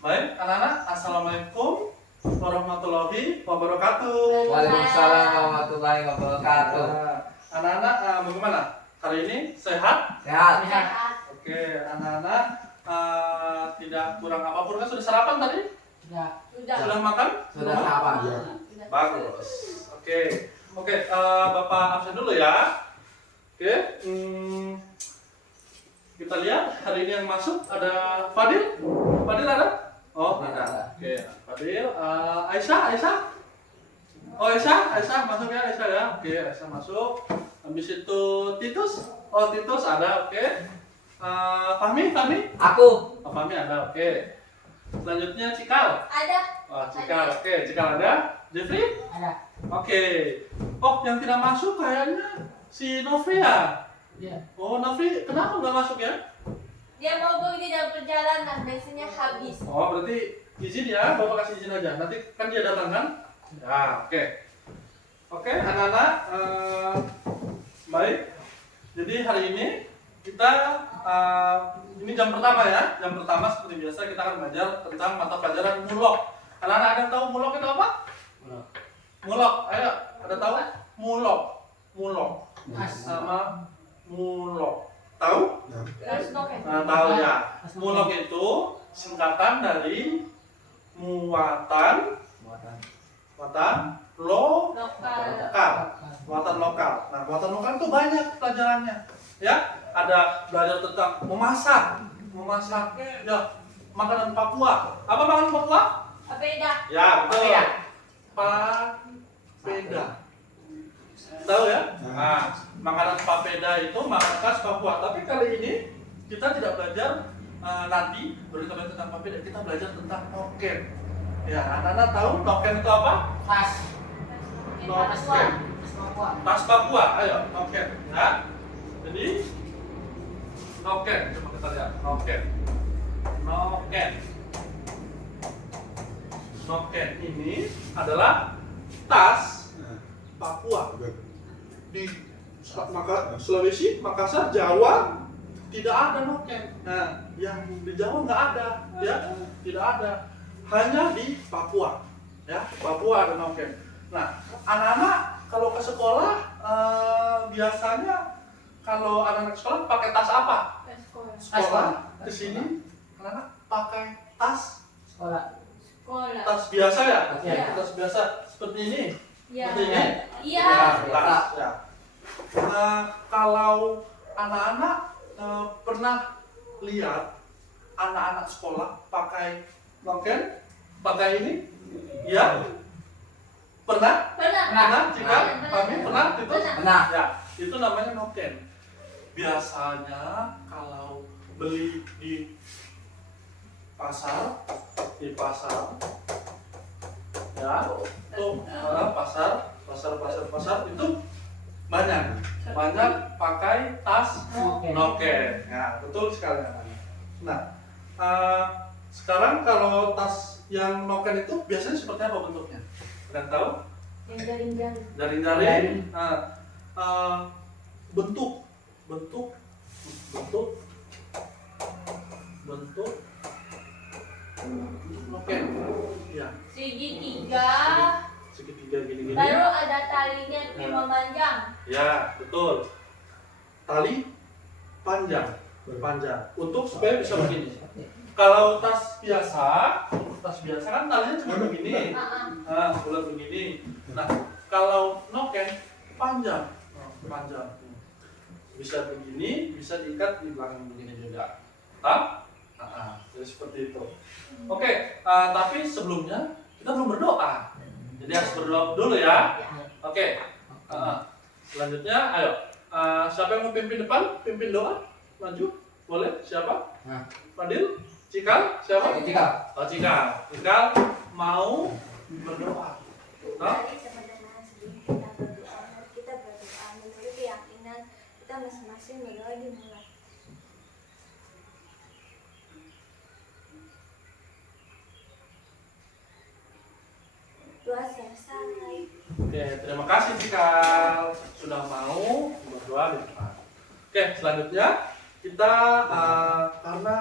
Baik, anak-anak, assalamualaikum warahmatullahi wabarakatuh. Waalaikumsalam warahmatullahi wabarakatuh. Anak-anak, bagaimana? Hari ini sehat? Sehat. Oke, anak-anak tidak kurang apapun kan? Sudah sarapan tadi? Sudah makan? Sudah sarapan. Bagus. Oke, Bapak absen dulu ya. Oke, kita lihat hari ini yang masuk ada Fadil. Fadil ada? Oh, ada. Oke, Fadil. Aisyah. Oh, Aisyah masuk ya, Aisyah ya. Oke, Aisyah masuk. Habis itu Titus. Oh, Titus ada. Oke. Fahmi. Aku. Oh, Fahmi ada. Oke. Selanjutnya Cikal. Ada. Oh, Cikal. Oke, Cikal ada. Jeffrey? Ada. Oke. Oh, yang tidak masuk kayaknya si Novri ya? Iya. Oh, Novri kenapa nggak masuk ya? Dia mau pergi dalam perjalanan, bensinnya habis. Oh, berarti izin ya, Bapak kasih izin aja. Nanti kan dia datang kan? Ya, oke. Oke, anak-anak, baik. Jadi hari ini kita ini jam pertama ya. Jam pertama seperti biasa kita akan belajar tentang mata pelajaran mulok. Anak-anak ada yang tahu mulok itu apa? Mulok. Ayo, ada tahu? Mulok. Sama mulok. Tahu? Nah, tahu ya. Mulok itu singkatan dari muatan lokal. Muatan lokal. Nah, muatan lokal itu banyak pelajarannya. Ya, ada belajar tentang memasak. Ya, makanan Papua. Apa makanan Papua? Papeda. Ya, betul. Papeda. Tahu ya? Nah, makanan papeda itu makanan khas Papua. Tapi kali ini kita tidak belajar nanti berita tentang papeda. Kita belajar tentang noken. Ya, anak-anak tahu noken itu apa? Tas. Noken. Tas Papua. Ayo, noken. Ya. Jadi noken. Coba kita lihat. Noken ini adalah tas Papua. Di Sulawesi, Makassar, Jawa tidak ada noken. Nah, yang di Jawa nggak ada, ya, tidak ada. Hanya di Papua, ya, Papua ada noken. Nah, anak-anak kalau ke sekolah biasanya kalau anak-anak sekolah pakai tas apa? Sekolah ke sini, anak-anak pakai tas Sekolah. tas biasa ya? Iya. Tas biasa seperti ini. Iya. Seperti ini. Iya. Tas, ya. Kalau anak-anak pernah lihat anak-anak sekolah pakai noken, pakai ini, ya? Pernah? Jika kami pernah itu? Pernah. Ya, itu namanya noken. Biasanya kalau beli di pasar, ya, tuh pasar itu banyak pakai tas noken. Ya, betul sekali. Nah, sekarang kalau tas yang noken itu biasanya seperti apa bentuknya? Kalian tahu? Yang jaring-jaring. Jaring-jaring. Nah, bentuk noken. Ya, segitiga gini-gini. Baru ada talinya memanjang. Ya, betul. Tali berpanjang untuk supaya bisa begini. Kalau tas biasa kan talinya cuma begini. Nah, bulat begini. Nah, kalau noken panjang. Bisa begini, bisa diikat di belakang begini juga. Jadi seperti itu. Oke, tapi sebelumnya kita belum berdoa. Jadi harus berdoa dulu ya. Oke. Selanjutnya, ayo. Siapa yang mau pimpin depan? Pimpin doa. Maju. Boleh? Siapa? Fadil? Cikal? Siapa? Cikal. Oh, Cikal mau berdoa. Mari sebenarnya sebelum kita berdoa menurut keyakinan kita masing-masing berdoa dimulai. Doa selesai. Oke, terima kasih Cikal sudah mau berdoa di depan. Oke, selanjutnya kita karena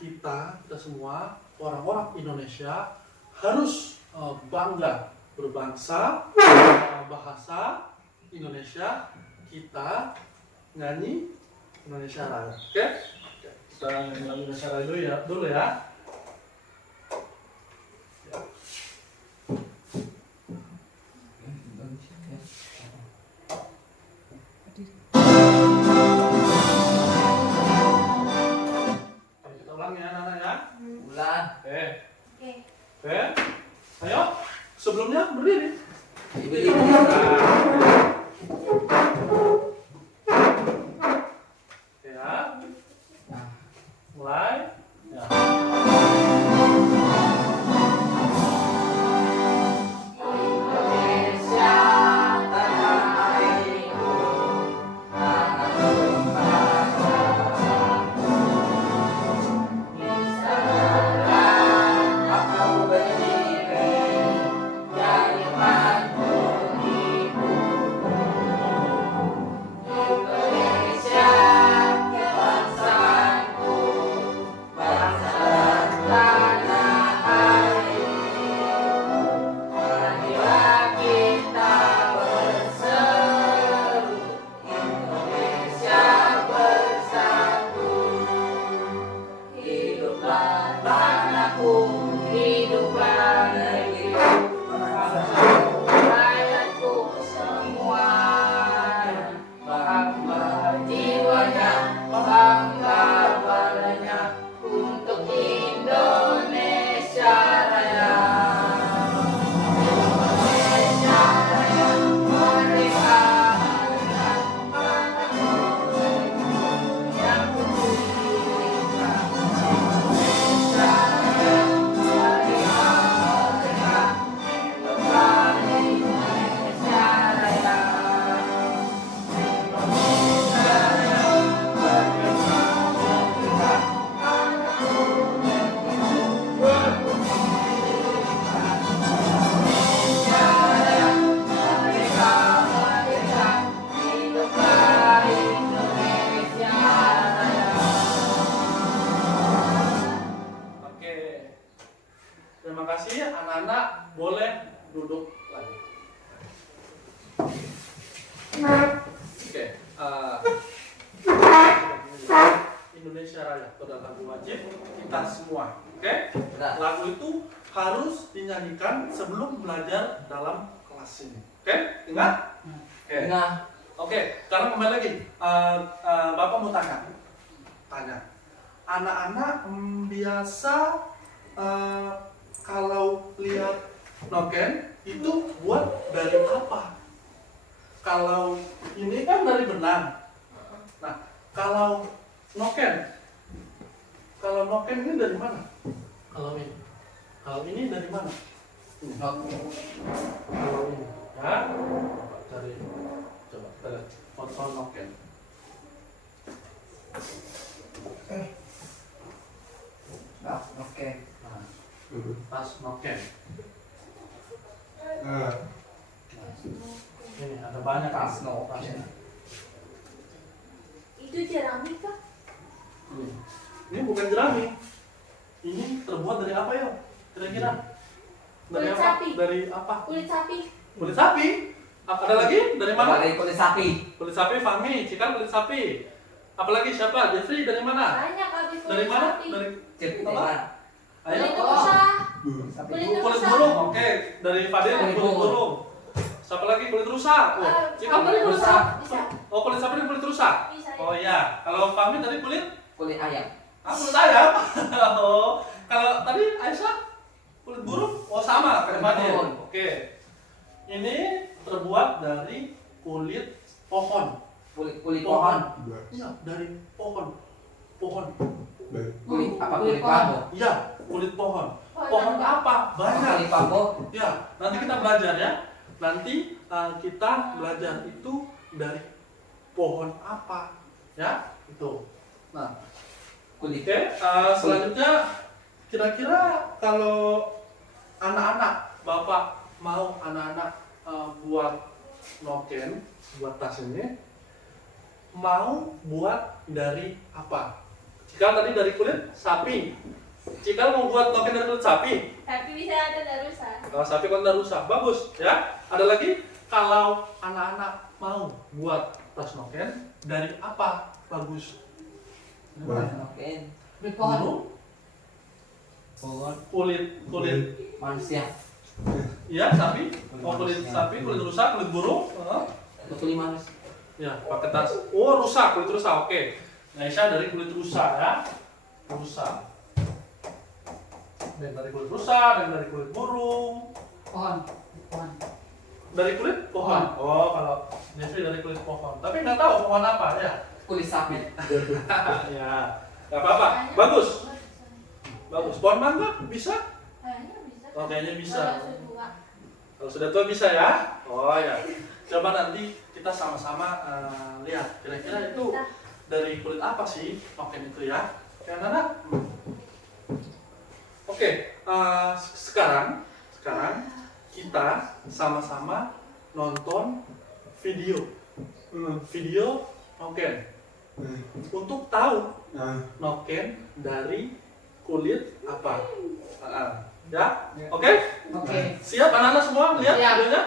kita semua semua orang-orang Indonesia harus bangga berbangsa, bahasa Indonesia. Kita nyanyi Indonesia Raya. Oke? Kita nyanyi lagu Indonesia Raya dulu ya. Kita ulang ya anak-anak ya. Bulan. Oke. Oke. Oke. Ayo. Sebelumnya berdiri. Dibeli. Ya. Mulai. Ya. Indonesia tanah airku, tanah tumpahku. Di sanalah aku berdiri, jadi mantu ibuku. Indonesia kebangsaanku, bangsa tanah airku. Marilah kita berseru, Indonesia bersatu. Hiduplah tanahku, hiduplah negeriku, rakyatku semuanya. Bangga jiwanya, bangga badannya, untuk Indonesia Raya. Indonesia Raya, merdeka, merdeka, yang kucinta. Indonesia Raya, merdeka, merdeka, hiduplah Indonesia Raya. Indonesia Raya, merdeka, merdeka, Indonesia Raya, merdeka, merdeka, hiduplah Indonesia Raya. Oke. Terima kasih anak-anak, boleh duduk lagi. Oke. Indonesia Raya itu adalah lagu wajib kita semua. Oke? Benar. Lagu itu harus dinyanyikan sebelum belajar dalam kelas ini. Oke? Ingat? Oke. Nah, Oke, sekarang kembali lagi. Bapak mau tanya. Anak-anak biasa kalau lihat noken itu buat dari apa? Kalau ini kan dari benang. Nah, kalau noken ini dari mana? Kalau ini dari mana? Ini. Kalau ini, ya. Cari. Coba kita lihat foto noken. oke. Nah, tas noken. Ini ada banyak Tas nih, noken. tasnya. Itu jerami kah? Ini bukan jerami. Ini terbuat dari apa ya? Kira-kira? Dari Kulit apa? sapi. Dari apa? Kulit sapi. Kulit sapi. Ada lagi? Dari mana? Dari kulit sapi. Kulit sapi, Fahmi. Cikan kulit sapi. Apalagi siapa? Jeffrey dari mana? Banyak habis kulit Dari mana? sapi. Dari Cip apa? apa? Ayo. Kulit rusa. Sapi. Kulit Kulit rusa. burung. Oke. Dari Fadil Kulit kulit burung. burung. Siapa lagi? Kulit rusa. Oh, Cikan tadi kulit rusa. sapi. Bisa. Oh, kulit sapi dan kulit rusa. Bisa. Oh iya. Kalau Fahmi tadi kulit Kulit ayam. kulit ayam. Oh. Kalau tadi Aisyah kulit burung. Oh, sama kayak Fadil. Burung. Oke. Ini terbuat dari kulit pohon. Kulit pohon. Iya, dari pohon. Pohon. Kulit apa? Kulit pohon. bambu. Iya, kulit pohon. Pohon Pohon apa? apa? Banyak. Kulit bambu. Ya, nanti kita belajar ya. Nanti kita belajar itu dari pohon apa, ya? Itu. Nah, Kulit. oke. Selanjutnya, kira-kira kalau anak-anak, bapak mau anak-anak buat noken, buat tas ini, mau buat dari apa? Jika tadi dari kulit sapi, Cikal mau buat noken dari kulit sapi. Tapi bisa ada dan rusak. Kalau sapi kan udah rusak, bagus ya. Ada lagi, kalau anak-anak mau buat tas noken dari apa? Bagus. Noken. Dari pohon. Burung, Pohon. kulit Manusia. iya sapi, kulit sapi, kulit rusak, kulit burung. Kulit manusia. Ya, pakai tas. Oh, rusak, kulit rusak. Oke. Aisyah dari kulit rusak ya. Rusak. Dan dari kulit rusak, dan dari kulit burung. Pohon. Pohon. Dari kulit pohon. Oh, kalau Jeffrey dari kulit pohon. Tapi nggak tahu pohon apa ya. Kulit sapi. Ya, nggak apa-apa. Bagus. Bagus. Pohon mangga bisa? Kayaknya bisa. Oh, kayaknya bisa. Kalau sudah tua. Kalau sudah tua bisa ya. Oh ya. Coba nanti kita sama-sama lihat kira-kira itu dari kulit apa sih noken itu ya. Yang anak. Oke, sekarang kita sama-sama nonton video noken untuk tahu noken dari kulit apa. Ya, oke? Oke. Siap anak-anak semua lihat Siap. videonya?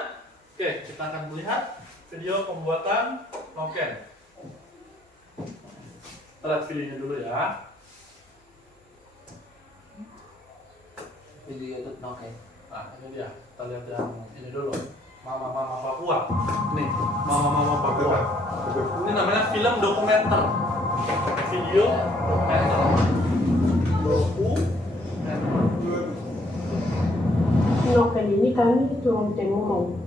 Oke, kita akan melihat video pembuatan noken. Kita lihat videonya dulu ya. Video YouTube noken. Nah, ini dia. Kita lihat yang ini dulu. Mama-mama Papua. Nih, mama-mama Papua. Ini namanya film dokumenter. Video dokumenter. Noken ini kami turun temurun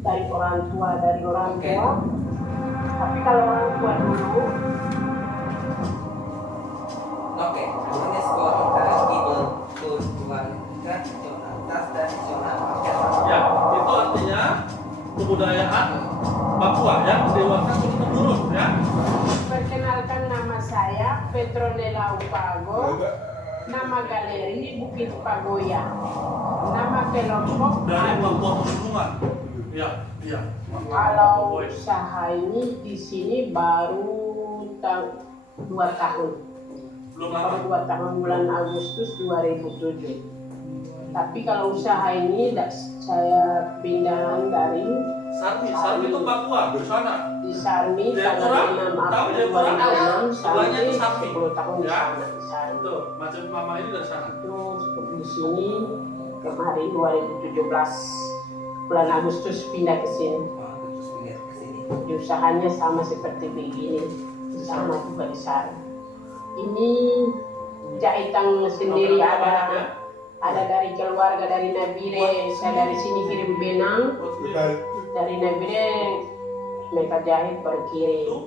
dari orang tua. Tapi kalau orang tua dulu Noken artinya sebuah interaksi berkeluarga atas tradisional masyarakat. Ya, itu artinya kebudayaan Papua yang didewakan turun-temurun ya. perkenalkan nama saya Petronella Upago, nama galeri Bukit Pagoya, nama kelompok Dari Ani. Papua Pegunungan. Ya, iya. Kalau usaha ini di sini baru 2 tahun. Belum Baru lama. 2 tahun bulan Agustus 2007. Tapi kalau usaha ini saya pindah dari Sarmi itu Papua, di sana. di Sarmi Jayapura, tanggal 6 tahu April Jayapura? 2006 Sebelahnya sampai itu Sarmi. 10 tahun di Ya. sana di Sarmi. Tuh, macam mama ini dari sana. Terus di sini kemarin 2017 bulan Agustus pindah ke sini. Terus lihat ke sini. Di usahanya sama seperti begini, di sana juga di Sarmi. Ini jahitan sendiri Noken banyak ya. ada dari keluarga dari Nabire, saya dari sini kirim benang. Dari Nabire mereka jahit berkirim. Itu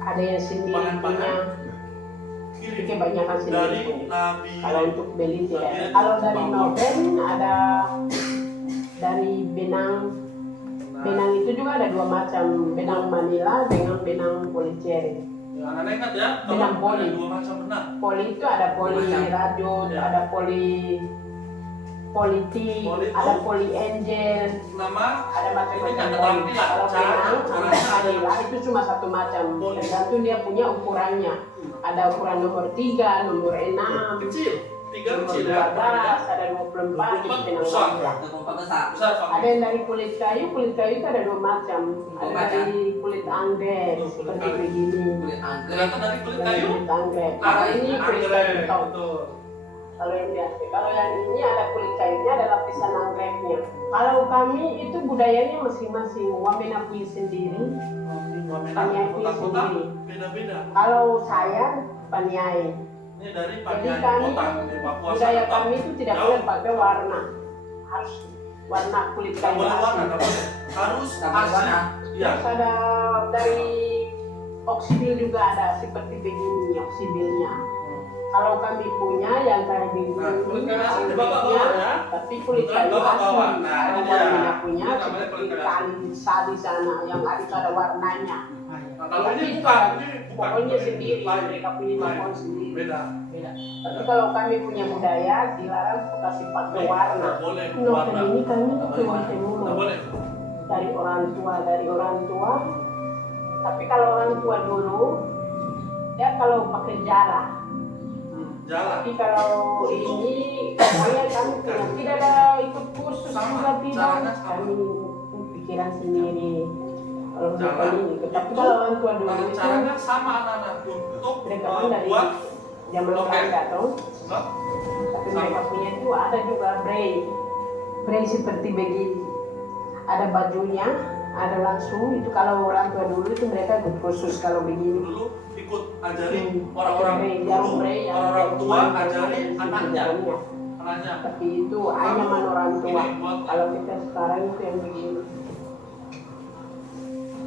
Ada yang sendiri punya, kirim kebanyakan dari sendiri punya. Nabi. Kalau untuk beli tidak. Kalau dari noken ada dari benang itu juga ada 2 macam, benang Manila dengan benang policere. Ya, anak ingat ya, Benang kalau ada poli. 2 macam benang. Poli itu ada poli rajut, Ya. ada poli politik, Poli itu- ada poli angel, Nama ada ini macam-macam nggak poli. keterampilan. Kalau benang, Caranya ada. Manila itu cuma 1 macam, Poli. tergantung dia punya ukurannya. Ada ukuran nomor 3, nomor 6, Kecil, 3 nomor kecil ya. 12, ada 24, itu 24 benang besar. Manila. Untuk kompak besar. Besar Ada Pak. yang dari kulit kayu itu ada 2 macam. Ada macam? dari kulit anggrek, Tuh, kulit seperti kayu. begini. Kulit anggrek. Ternyata dari kulit Dari kayu. kulit anggrek. Kalau ini kulit kayu Anggrek, tau. betul. Kalau yang biasa, kalau yang ini ada kulit kayunya, ada lapisan anggreknya. Kalau kami itu budayanya masing-masing, Wamena punya sendiri. Paniai punya Kota-kota sendiri. beda-beda. Kalau saya Paniai. Ini dari Jadi Paniai kami kota di Papua budaya Selatan. kami itu tidak Jauh. boleh pakai warna, harus warna kulit Nggak kayu boleh warna, asli. nggak boleh. Harus Tambah asli. warna. Iya. Terus ada dari oksibil juga ada seperti begini oksibilnya. Kalau kami punya yang kayak begini, Nah, kulit kayu asli di anggreknya, bawah ya. tapi kulit kayu Bawah-bawah. asli. Nah, Kalau ini dia. Wamena punya Ini namanya seperti kulit kayu tali sadi sana yang ada warnanya. Nah, kalau ini bukan, ini bukan. Pokoknya sendiri, Lain. mereka punya Lain. pohon sendiri. Beda. Beda. Tapi kalau kami punya budaya, dilarang kasih pakai warna. Nggak boleh Noken warna. ini kami Nggak boleh turun warna. temurun Nggak boleh. dari orang tua. Tapi kalau orang tua dulu, dia kalau pakai jala, jalan. Tapi kalau ini pokoknya kami tidak ada ikut kursus juga tidak. Caranya sama. Kami pikiran sendiri. Kalau Jalan ini, tapi kalau orang tua dulu itu caranya sama anak-anak untuk mereka kan dari buat zaman noken. Belanda toh. Hah? Tapi Sama. mereka punya itu ada juga braille seperti begini. Ada bajunya, ada langsung itu kalau orang tua dulu itu mereka ikut kursus kalau begini. Dulu ikut ajari Hmm. orang-orang Jarum dulu, braille yang orang-orang tua yang ajari anaknya. jarumnya. Anaknya. Tapi itu anyaman orang tua. Ini buat Kalau kita sekarang itu yang begini.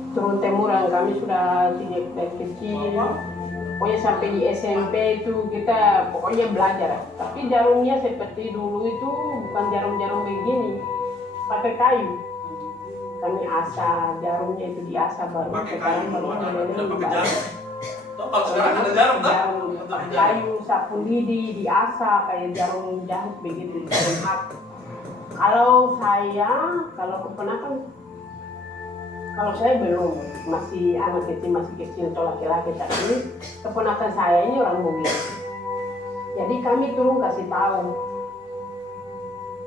Turun temuran kami sudah sejak dari kecil. Pokoknya sampai di SMP itu kita pokoknya belajar. Tapi jarumnya seperti dulu itu bukan jarum-jarum begini, pakai kayu. Kami asah jarumnya itu diasah baru. pakai kayu Sekarang dulu baru anak-anak, model tidak pakai baru. jarum. Toh kalau sekarang ada jarum tak? Jarum Untuk pakai jarum. kayu, sapu lidi diasah kayak jarum jahit begitu, jarum hak. Kalau keponakan, kalau saya belum, masih anak kecil, masih kecil atau laki-laki, tapi keponakan saya ini orang Bugis. Jadi kami turun kasih tahu.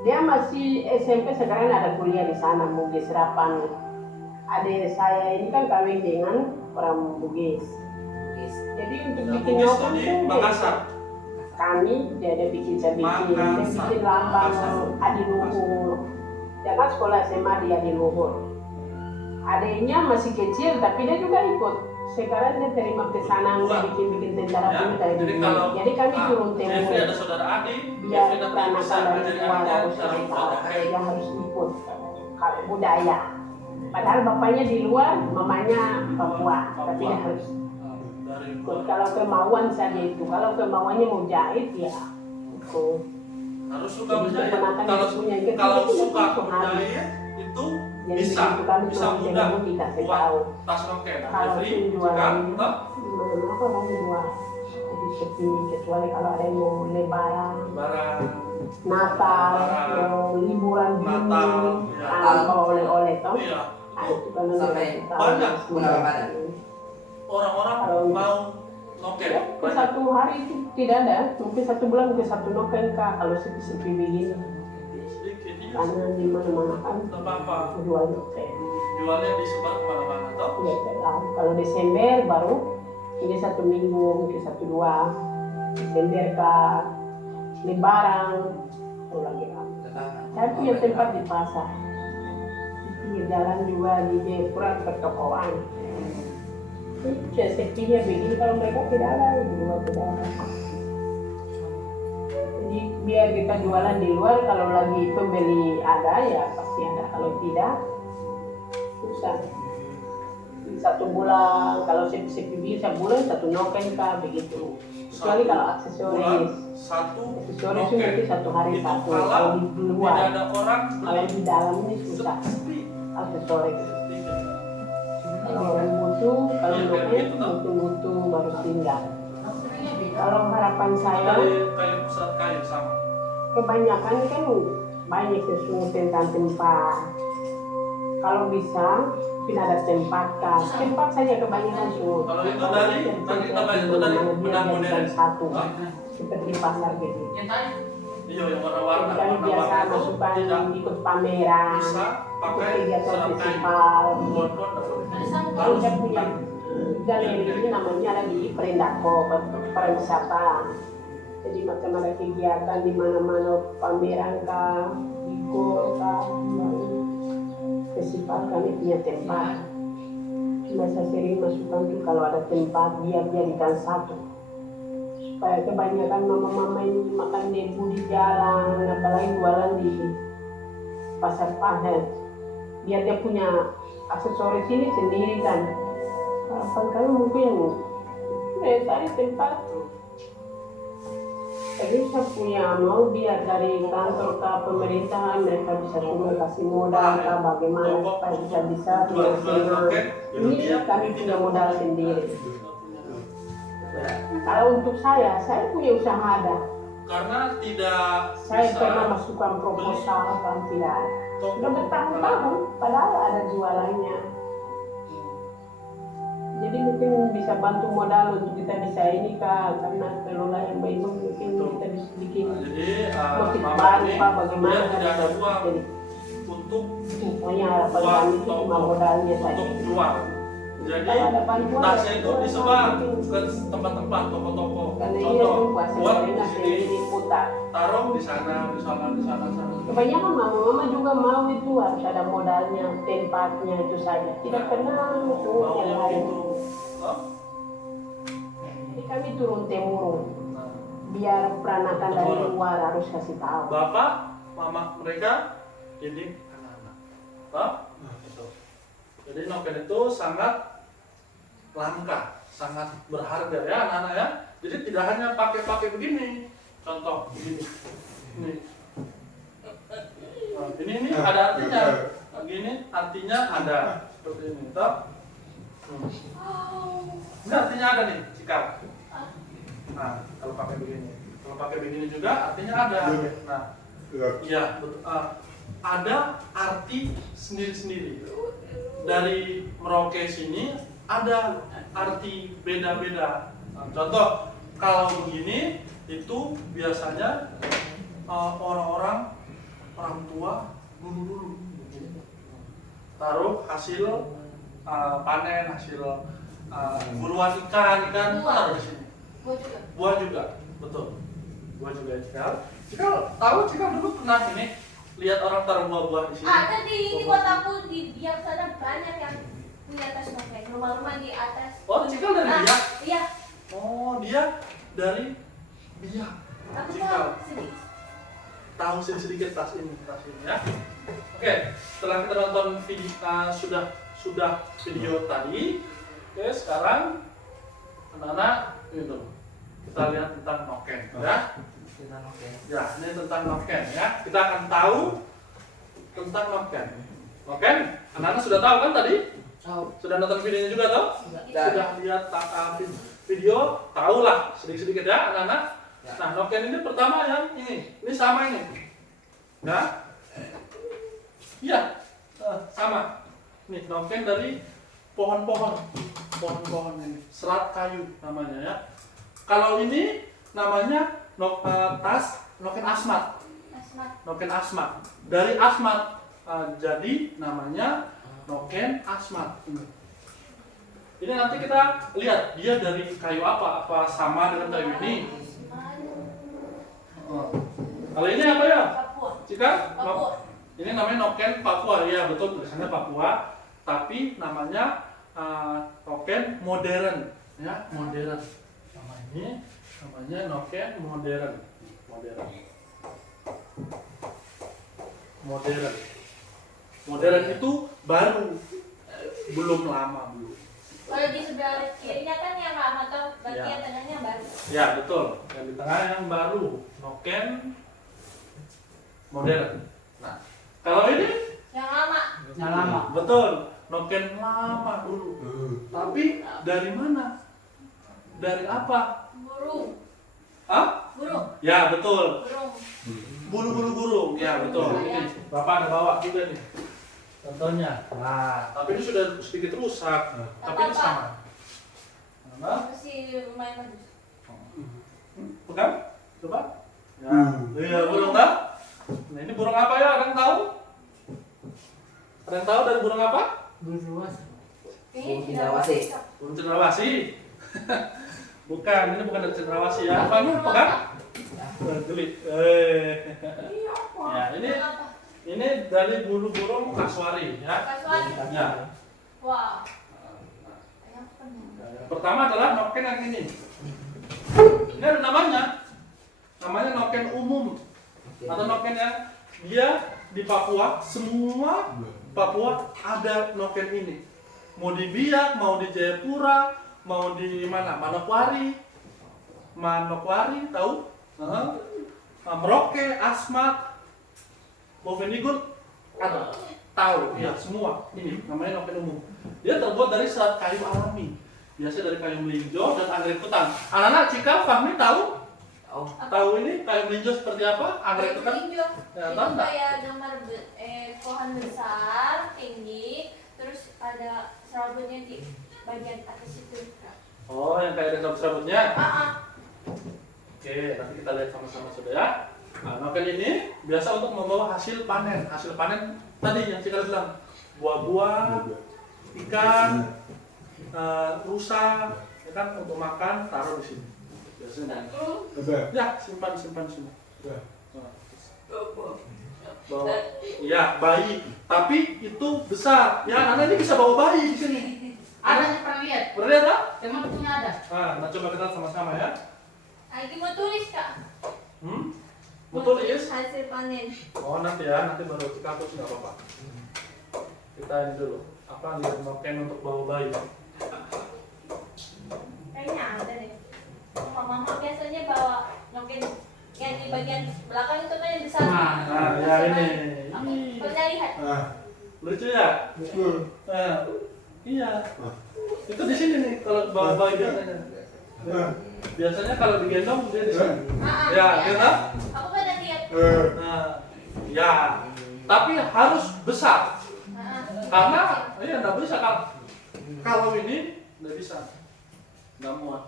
Dia masih SMP, sekarang ada kuliah di sana, Bugis Rapan. Adik saya ini kan kawin dengan orang Bugis. Jadi untuk Yang bikin Bugis noken itu di tuh Makassar. kami dia ada dia bikin lambang adiluhur. Dia kan sekolah SMA di adiluhur. Adiknya masih kecil tapi dia juga ikut. Sekarang dia terima pesanan dia bikin tentara Ya, pun kayak jadi begini. kalau Jadi kami turun Jeffrey temur. ada saudara adik, Biar Jeffrey nanti peranakan bisa dari ajari luar anaknya harus cara tahu, membuat kain. dia harus ikut kalau budaya. Padahal bapaknya di luar, mamanya Papua, tapi dia harus Dari ikut. Kalau kemauan saja itu, kalau kemauannya mau jahit ya ikut. harus suka Jadi menjahit. keponakan Kalau itu punya gitu, kalau itu suka itu menjahit itu Jadi bisa begitu kami bisa turun mudah temur dikasih buat tahu. tas noken. Kalau Jeffrey sih juga jualan toh gimana apa mau jual. Jadi sepi kecuali kalau ada yang mau lebaran, barang Natal, Lebaran, mau liburan Natal, dulu, ya. tanpa oleh-oleh toh. iya Ah, itu kan Sampai dikasih tahu. banyak bulan Ramadan. orang-orang Kalau- mau noken Ya, banyak. satu hari itu tidak ada, mungkin 1 bulan mungkin 1 noken kak kalau sepi-sepi begini. Sedikit iya. Karena di mana-mana kan Tidak apa-apa. jual noken. Jualnya disebar kemana-mana toh. Ya, kalau Desember baru ini 1 minggu mungkin 1-2 Desember ke Lebaran baru lagi ramai. Saya punya tempat di pasar, di pinggir jalan juga di Jayapura pertokoan. Itu sepinya begini kalau mereka tidak ada di luar tidak ada. Jadi biar kita jualan di luar kalau lagi pembeli ada ya pasti ada, kalau tidak susah. 1 bulan kalau sepi bisa bulan 1 noken kah begitu. Kecuali kalau bulan aksesoris. satu Aksesoris itu noken. mungkin 1 hari Itu 1 kalau kalau di tidak luar. ada orang Kalau beli di dalam ini susah sepi. aksesoris. Tidak. Kalau orang butuh, kalau Iya, noken kayak gitu, toh. butuh baru singgah. Kalau harapan saya Dari kayu pusat kayu sama. kebanyakan kan banyak sesuatu tentang tempat. Kalau bisa tidak ada tempat kan. Tempat saja kebanyakan semua. Kalau itu dari tadi kita bahas itu dari benang modern. Satu Hah? seperti pasar gitu. Iya yang warna-warna. Kami biasa Warna-warna itu masukkan tidak ikut pameran, bisa pakai kegiatan serat kayu. festival. Bon-bon tidak boleh. Lalu saya punya galeri ini namanya ada di Perindako, pariwisata. Jadi macam ada kegiatan di mana-mana pameran kah, di gor kah, festival kami punya tempat. Cuma saya sering masukkan tuh kalau ada tempat biar jadikan satu. Supaya kebanyakan mama-mama ini makan debu di jalan, apalagi jualan di pasar-pasar. Biar dia punya aksesoris ini sendiri kan. Harapan kami mungkin cari tempat. Jadi saya punya mau biar dari kantor ke pemerintahan mereka bisa semua kasih modal ke bagaimana supaya bisa Jual-jual noken itu ini dia kami punya modal sendiri. Kalau untuk saya punya usaha ada. karena tidak Saya bisa pernah masukkan proposal kan tidak. Sudah bertahun-tahun padahal ada jualannya. Jadi mungkin bisa bantu modal untuk kita bisa ini kak, karena kelola yang baik mungkin selama baru ini Pak bagaimana dia tidak ada uang jadi untuk pokoknya harapan kami itu cuma modalnya saja. untuk jual. Jadi Kalau ada bantuan, tasnya itu ya, disebar itu. ke tempat-tempat toko-toko. Karena iya Contoh, tuh pas buat sering di ngasih sini, diputar. taruh di sana, di sana, di sana, di sana. Kebanyakan mama juga mau itu harus ada modalnya, tempatnya itu saja. Tidak pernah itu yang Maunya lain. begitu. Oh? Jadi kami turun temurun. Nah, Biar peranakan dari Temurun. luar harus kasih tahu. bapak, mama mereka didik anak-anak. Toh? Itu. Jadi noken itu sangat langka, sangat berharga ya anak-anak ya. Jadi tidak hanya pakai begini. Contoh begini. Ini ada artinya. Nah, gini artinya ada seperti ini. Toh? Ini artinya ada nih, cikal. Nah, kalau pakai begini. Kalau pakai begini juga artinya ada. Nah, iya, betul. Ada arti sendiri-sendiri. Dari Merauke sini ada arti beda-beda. Nah, contoh, kalau begini itu biasanya orang-orang orang tua dulu taruh hasil panen, hasil buruan ikan taruh di sini. Gua juga. Buah juga, betul. Buah juga cikal. Cikal tahu cikal dulu pernah ini lihat orang taruh buah-buah di sini. Ada di ini kotaku di biak sana banyak yang di atas noken. Rumah-rumah di atas. Oh, cikal dari Nah, biak. Iya. Oh, dia dari biak. Aku Cikal. tahu sedikit. Tahu sedikit tas ini ya. Oke, setelah kita nonton video sudah video tadi. Oke, sekarang anak-anak ini dulu. Kita lihat tentang noken ya. Tentang noken. Ya, ini tentang noken ya. Kita akan tahu tentang noken. Noken, anak-anak sudah tahu kan tadi? Tahu. Sudah nonton videonya juga toh? Sudah. Sudah lihat video, tahulah sedikit-sedikit ya anak-anak. Ya. Nah, noken ini pertama yang ini sama ini. Ya? Iya, sama. Nih, noken dari pohon-pohon ini, serat kayu namanya ya. Kalau ini namanya tas noken asmat. Asmat. Noken asmat. Dari asmat jadi namanya noken asmat. Ini nanti kita lihat dia dari kayu apa sama dengan kayu ini. Kalau ini apa ya? Papua. Cika? Papua. Ini namanya noken Papua, ya betul tulisannya Papua, tapi namanya noken modern, ya modern. Nama ini namanya noken modern, modern itu baru, belum lama belum. Kalau di sebelah kirinya kan yang lama tuh, Ya. bagian tengahnya baru. Ya betul, yang di tengah yang baru, noken modern. Nah, kalau ini Yang lama. Yang lama. betul, noken lama dulu. Tapi dari mana? Dari apa? Burung. Hah? Burung. Ya betul, Burung. bulu-bulu burung. Ya betul. Ini Bapak ada bawa juga nih. Contohnya. Nah, tapi ini sudah sedikit rusak. Tapi ini sama. Mana? Masih lumayan bagus. Pegang? Coba. Ya, iya burung tak? Nah, ini burung apa ya? Ada yang tahu? Ada yang tahu dari burung apa? Burung Kayaknya cendrawasih. Burung cendrawasih. Bukan, ini bukan dari cendrawasih ya. Apa ini? Pegang? Geli. Ya, ini dari bulu burung kasuari ya. Kasuari. Ya. Wah. Yang pertama adalah noken yang ini. Ini ada namanya. Namanya noken umum. Atau noken yang dia di Papua, semua Papua ada noken ini. Mau di Biak, mau di Jayapura, mau di mana? Manokwari, tahu? Merauke, Asmat, Bovendigul, ada. Tahu? Ya, semua. Ini namanya noken umum. Dia terbuat dari serat kayu alami. Biasa dari kayu melinjo dan anggrek hutan. Anak-anak Cika, Fahmi tahu? Oh, Tahu ini kayu melinjo seperti apa? Anggrek hutan? Hijau. Ya, Itu tahu nggak? kayak gambar pohon besar, tinggi, terus ada serabutnya di bagian atas itu. Oh, yang kayak ada serabut-serabutnya. Ah, Oke, nanti kita lihat sama-sama sudah ya. Nah, noken ini biasa untuk membawa hasil panen. Hasil panen tadi yang Cikal bilang, buah-buah, ikan, rusa, ya kan, untuk makan taruh di sini. Biasanya. Ya, simpan semua. Nah. Bawa, ya bayi, tapi itu besar. Ya, anak ini bisa bawa bayi di sini. Ada pernah lihat? Pernah lihat tak? Teman punya ada. Nah, coba kita sama-sama ya. Lagi mau tulis kak? Mau tulis? Hasil panen. Oh nanti ya, nanti baru kita hapus nggak apa-apa. Kita ini dulu. Apa lihat noken untuk bawa bayi? Kayaknya ada deh. Mama biasanya bawa noken yang di bagian belakang itu kan yang besar. Nah, ya ini. Pernah lihat? Lucu ya? Iya. Itu di sini nih kalau bawa bayi biasanya. Biasanya kalau digendong dia di sini. Ya, gitu. Aku pernah lihat. Nah, ya. Tapi harus besar. Karena nggak bisa kalau ini nggak bisa, nggak muat.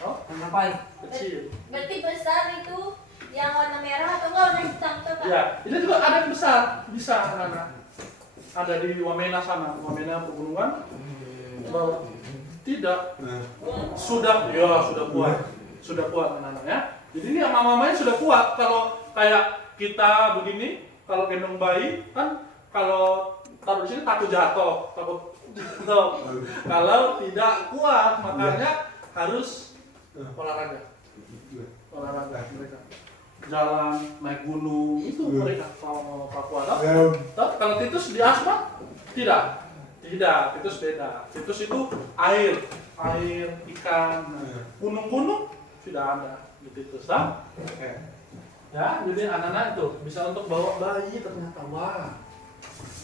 Oh, Ngapain? kecil. Berarti besar itu yang warna merah atau enggak warna hitam tuh kak? Ya, ini juga ada yang besar, bisa anak-anak. Ada di Wamena sana, Wamena pegunungan. Bahwa tidak, sudah kuat anak-anak ya. Jadi ini mama-mamanya sudah kuat. Kalau kayak kita begini, kalau gendong bayi kan kalau taruh di sini takut jatuh. Kalau tidak kuat, makanya harus olahraga mereka. Jalan, naik gunung, itu mereka kalau kuat. Kalau Titus di asma tidak, Titus beda. Titus itu air, ikan, gunung-gunung tidak ada di Titus. Oke. Ya, jadi anak-anak itu bisa untuk bawa bayi ternyata. Wah.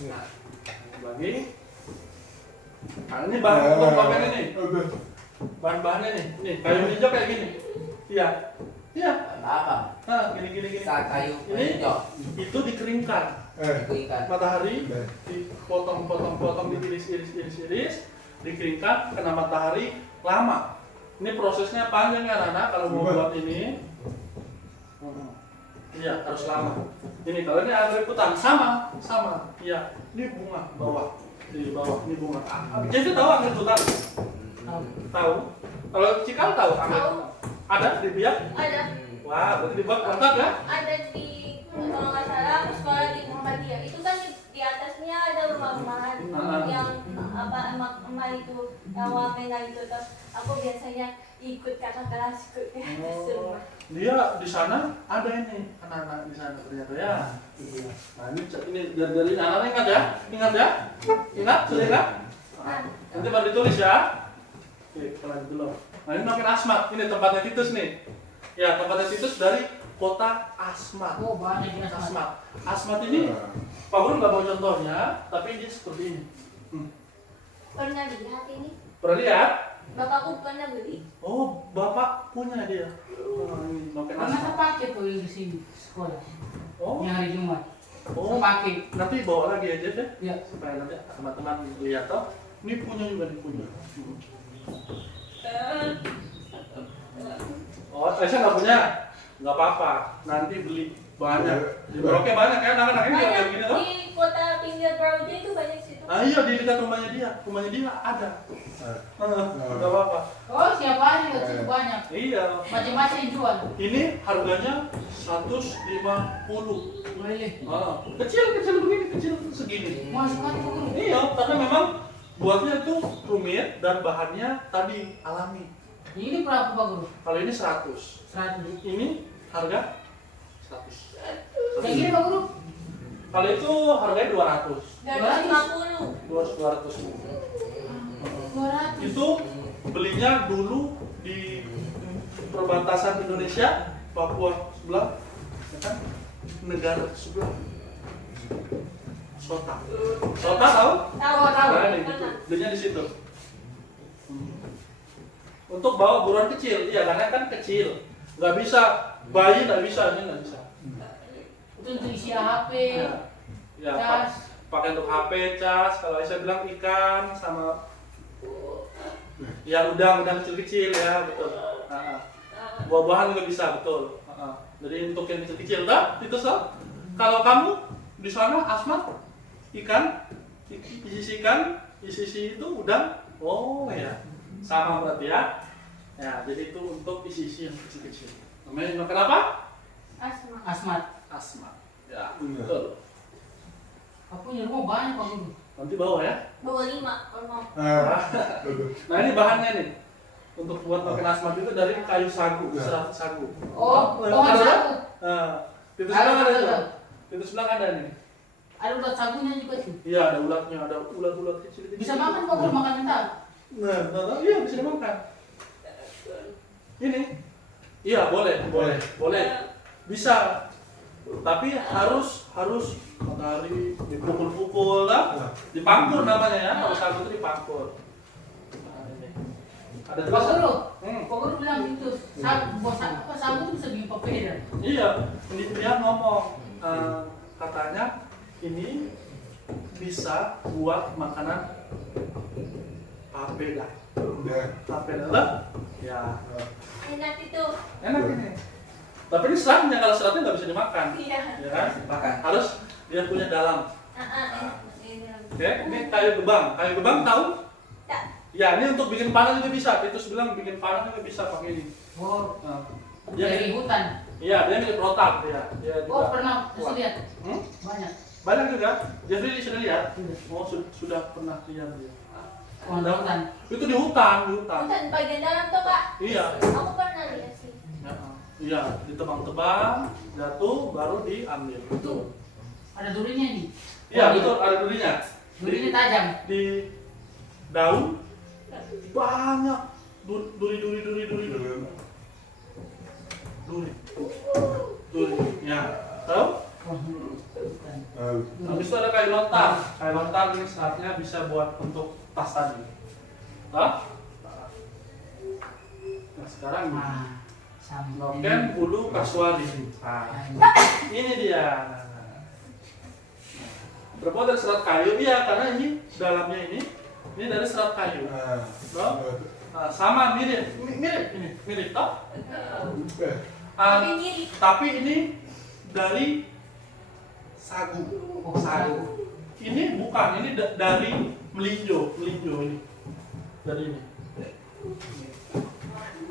Nah, bagi. Nah, ini bahan untuk pamer ini. Bahan-bahannya nih, kayu hijau kayak gini. Iya. Apa? Nah, gini. Saat kayu Ini hijau. itu dikeringkan. Ikan. Matahari dipotong, diiris, dikeringkan, kena matahari lama. Ini prosesnya panjang ya anak-anak kalau mau buat ini. Iya, harus lama. Ini kalau ini ada liputan sama. Iya, ini bunga bawah. Di bawah ini bunga. Jadi tahu anggrek hutan? Tahu. Kalau Cikal tahu anggrek hutan? Ada di biak? Ada. Wah, berarti dibuat lengkap ya? Ada di kalau nggak salah aku sekolah di Muhammadiyah. Itu kan di atasnya ada rumah-rumahan yang apa emak itu yang wamena itu. Terus aku biasanya ikut kakak kelasku ke rumah. Dia di sana ada ini anak-anak di sana ternyata ya. Nah ini biar dari anak-anak ingat ya, sudah ingat. Nanti baru ditulis ya. Oke, kita lanjut dulu. Nah ini noken Asmat, ini tempatnya Titus nih. Ya tempatnya Titus dari kota Asmat. Oh banyak ini Asmat. Asmat ini Pak Guru nggak mau contohnya, tapi dia seperti ini. Pernah lihat ini? Pernah lihat? Bapakku pernah beli. Oh, bapak punya dia. Ini noken Pernah Asmat. saya pakai tuh di sini sekolah. Oh, Yang hari Jumat. oh. Saya pakai. Nanti bawa lagi aja deh. Ya. Supaya nanti teman-teman lihat toh. Ini punya juga nih punya. Oh, saya nggak punya. Nggak apa-apa. Nanti beli banyak. Di Merauke banyak kan anak-anak ini Banyak kayak gini toh. di kota pinggir Braude itu banyak situ. Ah iya di dekat rumahnya dia. Rumahnya dia ada. Nggak apa-apa. Oh siapa aja di situ banyak. Iya. Macam-macam yang jual. Ini harganya 150. Boleh. Kecil begini, kecil segini. Masuk kan Guru. Iya, karena memang buatnya itu rumit dan bahannya tadi alami. Ini berapa Pak Guru? Kalau ini 100. 100. Ini harga 100. Yang ini Pak Guru? Kalau itu harganya 200. 250. 200. 200. Itu belinya dulu di perbatasan Indonesia, Papua sebelah, ya kan? Negara sebelah. Sota tahu? Tahu. Nah, ini gitu. Belinya di situ. Untuk bawa buruan kecil, iya karena kan kecil, nggak bisa bayi nggak bisa, ini nggak bisa. Itu untuk isi HP, Ya, cas. pakai untuk HP, cas. Kalau saya bilang ikan sama ya udang kecil-kecil ya betul. Buah-buahan juga bisa, betul. Jadi untuk yang kecil-kecil dah, itu so. Kalau kamu di sana Asmat ikan, isi ikan, isi itu udang. Oh ya, sama berarti ya. Ya, jadi itu untuk isi yang kecil-kecil. Namanya makan apa? Asma. Asmat. Asmat. Ya, betul. Aku punya rumah banyak Pak Guru. Nanti bawa ya. Bawa 5 kalau mau. Nah ini bahannya nih. Untuk buat makan asmat itu dari kayu sagu, serat sagu. Oh, ada? sagu. Itu Ada, sebelah ada ada. tuh. Itu sebelah ada nih. Ada ulat sagunya juga tuh. Iya ada ulatnya, ada ulat-ulat kecil-kecil. Bisa makan Pak Guru, makan mentah. Nah, iya bisa dimakan. Ini, iya boleh, bisa. Tapi harus matahari dipukul-pukul lah, dipangkur namanya ya. Kalau sagu itu dipangkur. Nah, ini. Ada Pak tulisan. Guru, Hmm. Pak Guru bilang itu sagu itu bisa bikin papeda. Iya, ini dia ngomong katanya ini bisa buat makanan papeda. Papeda lah, ya Enak itu. enak ini. Tapi ini seratnya, kalau seratnya nggak bisa dimakan, Iya. ya kan? Harus dia punya dalam. Enak. Oke, ini kayu gebang. Kayu gebang tahu? Tak. Ya, ini untuk bikin panah juga bisa. Titus bilang bikin panah juga bisa pakai ini. Oh, Nah, dari hutan. iya, dia milik rotan dia. Dia Oh, juga pernah kuat. lihat. Hmm? Banyak. Banyak juga. Jeffrey sudah lihat? Sudah. Oh, sudah pernah lihat dia. Oh, ada hutan. Itu di hutan. Hutan bagian dalam tuh Kak. Iya. Aku pernah lihat sih. Ya, iya, ditebang-tebang, jatuh, baru diambil. Tuh, ada durinya nih. Iya, Oh, betul, ada durinya. Durinya tajam. Di daun banyak duri. Ya, tahu? Oh, hutan. Habis itu ada kayu lontar. Kayu lontar ini seratnya bisa buat untuk tas tadi. Hah? Nah, sekarang ini. Nah, sama. Noken bulu kasuari. Nah, ini dia. Terbuat dari serat kayu, iya karena ini dalamnya ini dari serat kayu. Loh? Nah, sama mirip toh? Tapi mirip. Tapi ini dari sagu. Oh, Sagu. Ini bukan, ini dari melinjo ini. Dari ini.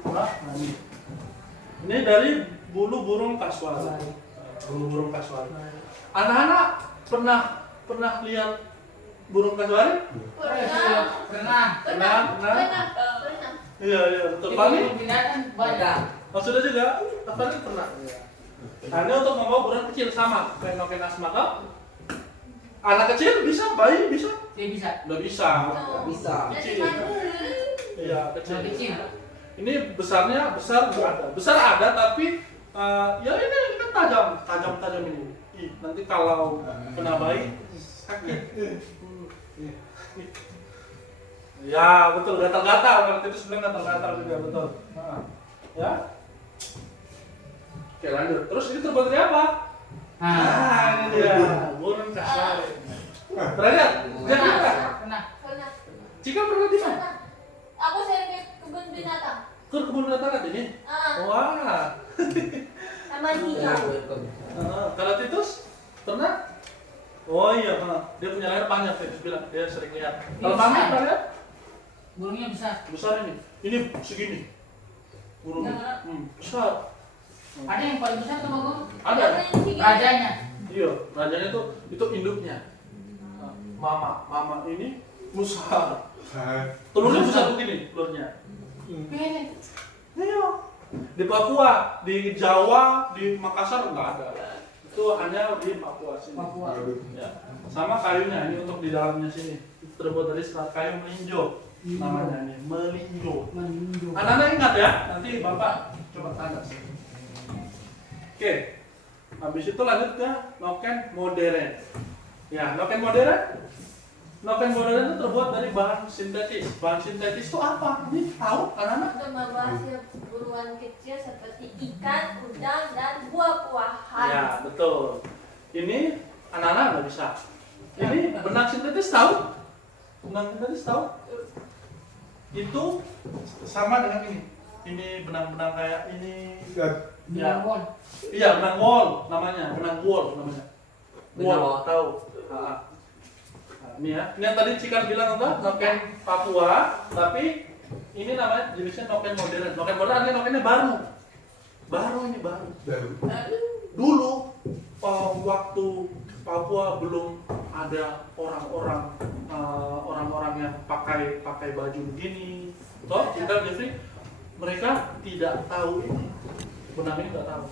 Nah, ini. Ini dari bulu burung kasuari. Bulu burung kasuari. Anak-anak pernah lihat burung kasuari? Pernah. Pernah. Iya, betul. Itu Fani? binatang banyak. Oh, sudah juga? Fani pernah? Iya. Nah, ini untuk membawa burung kecil sama kayak noken asmat toh? Anak kecil bisa, bayi bisa? Dia bisa. Udah bisa. Bisa. Kecil. Iya, kecil. Yang kecil. Ini besar nggak ada. Besar ada tapi ya ini kan tajam ini. Ih, nanti kalau kena bayi sakit. Ya betul, gatal-gatal. Kalau itu sebenarnya gatal-gatal juga betul. Nah, ya. Oke lanjut. Terus ini terbuat dari apa? Nah, Ini dia. Burung kasuari. Pernah lihat? Jangan kan? pernah. Pernah. Cika pernah di mana? Pernah. Aku sering ke kebun binatang. Ke kebun binatang ini? Wah. Taman hijau. Kalau Titus pernah? Oh iya, dia punya layar panjang. Titus bilang dia sering lihat. Kalau Mami pernah lihat? Burungnya besar. Besar ini. Ini segini. Burungnya. Besar. Ada yang paling besar tuh Pak Guru? Ada. Rajanya. Iya, rajanya itu induknya. Mama ini besar. Telurnya besar begini, telurnya. Pendek. Iya. Di Papua, di Jawa, di Makassar nggak ada. Itu hanya di Papua sini. Papua. Ya. Sama kayunya ini untuk di dalamnya sini. Itu terbuat dari serat kayu melinjo. Namanya ini melinjo. Meninju. Anak-anak ingat ya, nanti Bapak coba tanya sih. Oke. Habis itu lanjut ke noken modern. Ya, noken modern. Noken modern itu terbuat dari bahan sintetis. Bahan sintetis itu apa? Ini tahu anak-anak? Untuk membahas buruan kecil seperti ikan, udang, dan buah-buahan. Ya, betul. Ini anak-anak nggak bisa. Ini benang sintetis tahu? Benang sintetis tahu? Itu sama dengan ini. ini benang-benang kayak ini. Benang wol. Iya, benang wol namanya, benang wol namanya. Benang Wol, wol. tahu? Nah, ini ya. Ini yang tadi Cikan bilang apa? Noken Papua, tapi ini namanya jenisnya noken modern. Noken modern ini nokennya baru. Ini baru. Dulu waktu Papua belum ada orang-orang yang pakai baju begini. Toh, Cikan Jeffrey, mereka tidak tahu ini. Benang ini nggak tahu.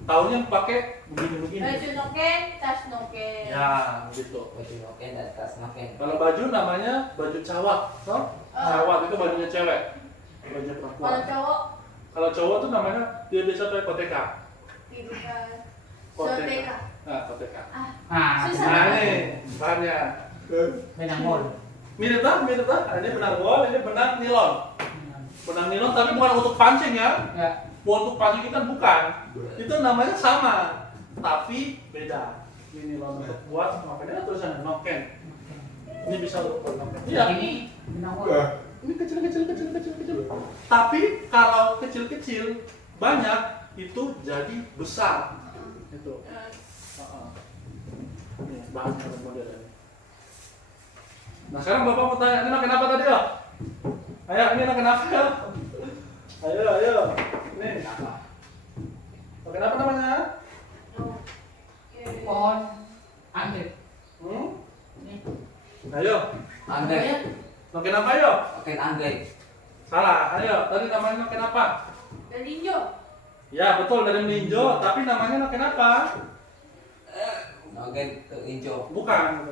Tahunya pakai begini-begini. Baju noken, tas noken. Ya, gitu. Baju noken dan tas noken. Kalau baju namanya baju cawat, toh? Cawat itu bajunya cewek, baju Kalau perempuan. cowok, Kalau cowok tuh namanya dia biasa pakai koteka. tiduran. Koteka. Soteka. Nah, koteka. Ah, Susah. Nah ini bahannya. benang wol. Mirip tak? Ini benang wol, ini benang nilon. Benang nilon tapi bukan untuk pancing ya. Ya. Untuk pancing kan bukan. Itu namanya sama, tapi beda. Ini nilon untuk buat makanya tulisannya noken. Ini bisa untuk buat noken. Iya. Ini benang wol. Ini kecil. Tapi kalau kecil-kecil banyak itu jadi besar. Itu. Nih, bahannya modern. Nah, sekarang Bapak mau tanya, ini noken apa tadi ya? Ayo, ini noken apa ya? Ayo. Ini apa? Noken apa namanya? Pohon anggrek. Ini. Ayo. Anggrek. Noken apa yo? Noken anggrek. Salah. Ayo, tadi namanya noken apa? Melinjo. Ya, betul dari melinjo, tapi namanya noken apa? Noken hijau. Bukan.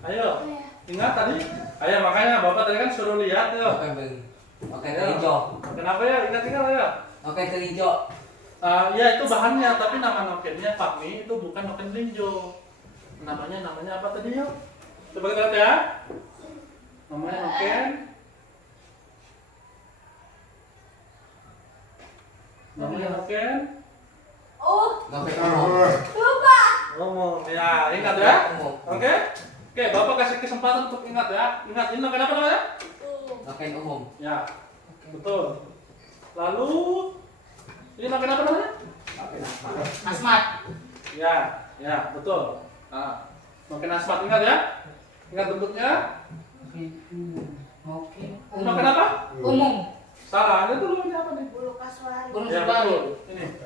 Ayo, ingat tadi? Ayo, makanya Bapak tadi kan suruh lihat yo. Noken hijau. Kenapa ya? Ingat-ingat ayo. Noken hijau. Ya itu bahannya, tapi nama nokennya Pakmi itu bukan noken melinjo. Namanya apa tadi yo? Coba kita lihat ya. Namanya noken. Namanya noken. Oh, Noken umum. lupa. Ngomong ya, ingat ya. Umum. Oke, Bapak kasih kesempatan untuk ingat ya. Ingat ini noken apa namanya? Tuh. Noken umum. Ya, betul. Lalu ini noken apa namanya? Asmat. Ya, betul. Nah, noken asmat ingat ya? Ingat bentuknya? Oke. Noken apa? Umum. Salah, itu dulu ini apa nih? Bulu kasuari. Burung Ya subari. betul.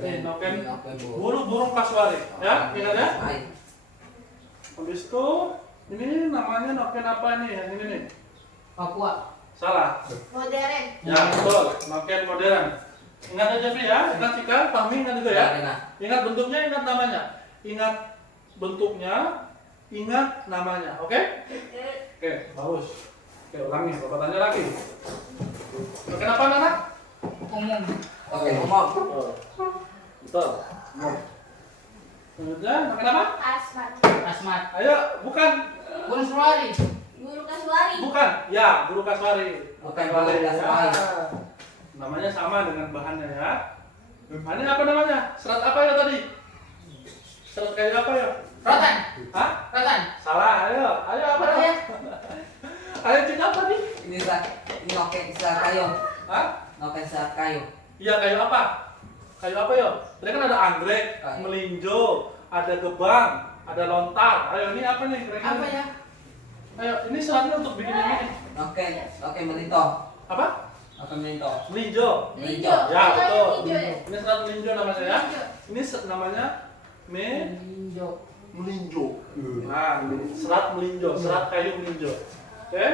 Ini noken Noken bulu burung kasuari. Ya, ingat ya? Baik. Habis itu ini namanya noken apa nih? Yang ini nih. Papua. Salah. Modern. Ya, betul. Noken modern. Ingat aja Jeffrey ya, ingat Cika, Fahmi ingat juga ya. Arena. Ingat bentuknya, ingat namanya. Ingat bentuknya, ingat namanya. Oke? Oke, bagus. Oke, ulangi. Bapak tanya lagi. Kenapa anak? Umum. Noken umum. Betul. Kemudian, kenapa? Asmat. Asmat. Ayo, bukan. Burung subari. Guru kasuari. Bukan. Ya, bulu kasuari. Bukan bulu kasuari. Ya. Namanya sama dengan bahannya ya. Ini apa namanya? Serat apa ya tadi? Serat kayu apa ya? Rotan. Hah? Rotan. Salah. Ayo apa ya? Ayo cek apa nih? Ini noken serat kayu. Hah? Noken serat kayu. Iya, kayu apa? Kayu apa ya? Tadi kan ada anggrek, Kayu. melinjo, ada gebang, ada lontar. Ayo ini apa nih? Kira-kira? Apa ya? Ayo, ini seratnya untuk bikin yang ini. Noken melinto. Apa? Noken melinto. Melinjo. Melinjo. Ya, betul. Melinjo ya. Ini serat melinjo namanya ya. Melinjo. Ini namanya Melinjo. melinjo. Nah, ini serat melinjo, serat kayu melinjo. Oke?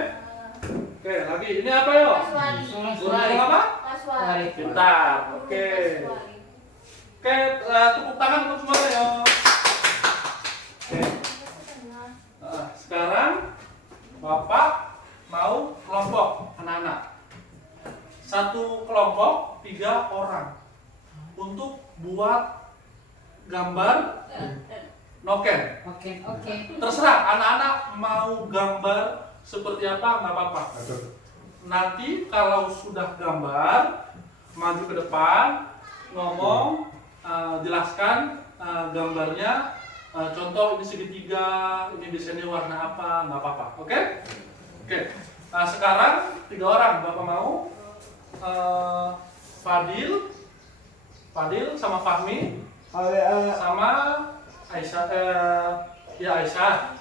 Oke, lagi. Ini apa yo? Kasuari. Burung Burung subari. apa? Kasuari. Pintar. Oke. Kasuari. Oke, tepuk tangan untuk semuanya yo. Oke. Sekarang Bapak mau kelompok anak-anak. Satu kelompok 3 orang untuk buat gambar noken. Oke. Terserah anak-anak mau gambar seperti apa nggak apa-apa. Nanti kalau sudah gambar maju ke depan ngomong jelaskan gambarnya. Contoh ini segitiga, ini desainnya warna apa, nggak apa-apa. Oke? Oke. Nah sekarang 3 orang, Bapak mau? Fadil sama Fahmi sama Aisyah, ya Aisyah.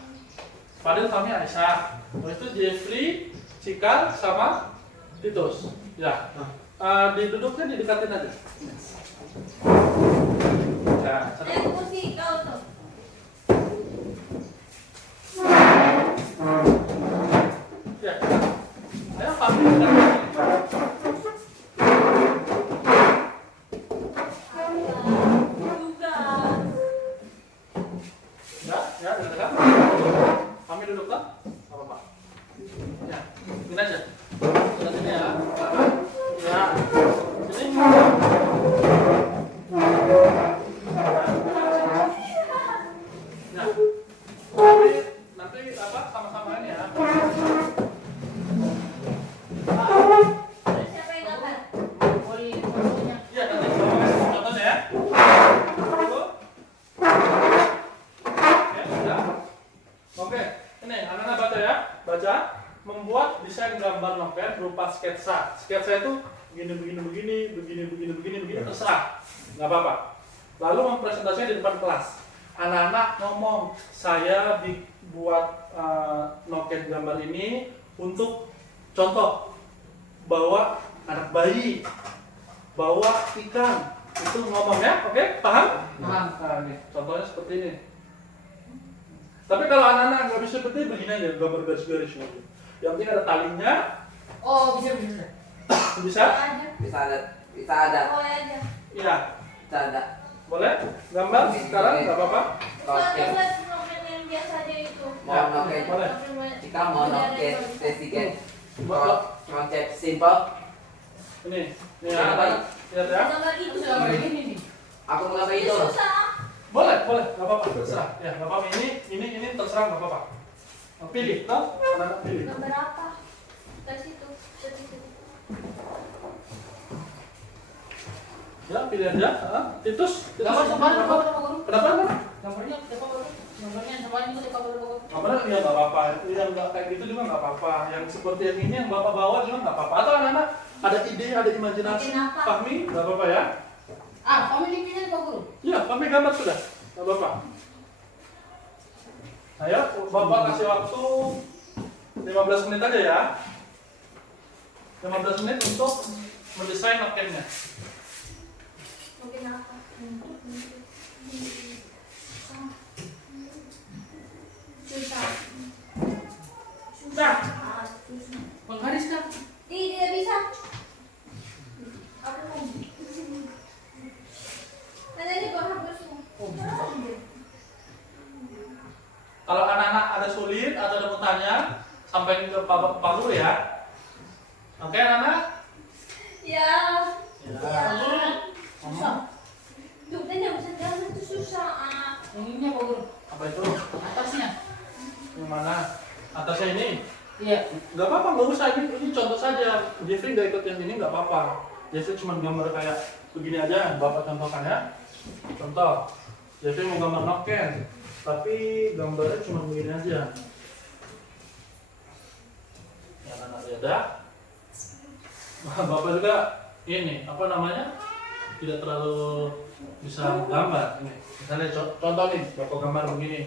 Fadil, Fahmi, Aisyah. Terus itu Jeffrey, Cikal sama Titus. Ya. Diduduknya didekatin aja. Ya, Kursi kau tuh. ya. Ayo Fahmi dekatin. Juga. Ya, dekat. Kami duduk lah. Apa apa? Ya, ini aja. Sudah sini ya. Ya. Sini. Ya. Nanti apa? Sama-sama ini ya. Siapa yang gambar? Boleh fotonya. Iya, nanti sama contohnya ya. Dulu. Ya, sudah. Oke, ini anak-anak baca ya. Baca. Membuat desain gambar novel berupa sketsa. Sketsa itu begini, terserah. Nggak apa-apa. Lalu mempresentasinya di depan kelas. Anak-anak ngomong, saya buat novel gambar ini untuk contoh. Bawa anak bayi, bawa ikan. Itu ngomong ya, oke? Paham? Paham. Nah, nih, contohnya seperti ini. Tapi kalau anak-anak nggak bisa seperti ini, begini aja, gambar garis-garis aja. Yang penting ada talinya, Oh, bisa. bisa? Bisa ada. Boleh aja. Iya, Bisa ada. boleh? Gambar sekarang nggak apa-apa? Oke. Buat novel yang biasa aja itu. Mau noket. Boleh. Jika mau noket sedikit. Boleh. Konsep simple. Ini Ini ya, apa? lihat ya. Gambar itu. Sudah begini nih. Aku mau gambar Itu itu. susah. Boleh, nggak apa-apa, terserah. Ya, nggak apa-apa. Ini terserah, nggak apa-apa. Pilih, toh? Anak-anak pilih. Gambar apa? Ke situ. Ke situ. Ya, pilih aja. Titus. Gambar kemarin apa guru? Kenapa? Gambarnya apa guru? Gambarnya kemarin itu apa guru? Gambarnya ya nggak apa-apa. Yang nggak kayak gitu juga nggak apa-apa. Yang seperti yang ini yang bapak bawa juga nggak apa-apa. Atau anak-anak ada ide, ada imajinasi. Bikin apa? Fahmi, nggak apa-apa ya. Kamu ini pilih apa guru? Iya, Fahmi gambar sudah. Nggak apa-apa. Ayo, bapak kasih waktu 15 menit aja ya. 15 menit untuk mendesain nokennya. Mungkin apa? Susah. Nah, Susah. Penggaris kan? Tidak bisa. Aku mau. Ada ini kok hapusnya. kalau anak-anak ada sulit atau ada mau tanya, sampaikan ke Pak Guru ya. Oke, anak-anak? Ya. Ya. Susah. Tuh, kan yang bisa jalan itu susah. Yang ini apa guru? Apa itu? Atasnya. Yang mana? Atasnya ini? Iya. Nggak apa-apa, nggak usah. Ini contoh saja. Jeffrey nggak ikut yang ini, nggak apa-apa. Jeffrey cuma gambar kayak begini aja. Bapak contohkan ya. Contoh. Jeffrey mau gambar noken, tapi gambarnya cuma begini aja. Yang anak ada. Bapak juga ini, apa namanya? Tidak terlalu bisa gambar. Ini. Misalnya contoh nih, Bapak gambar begini.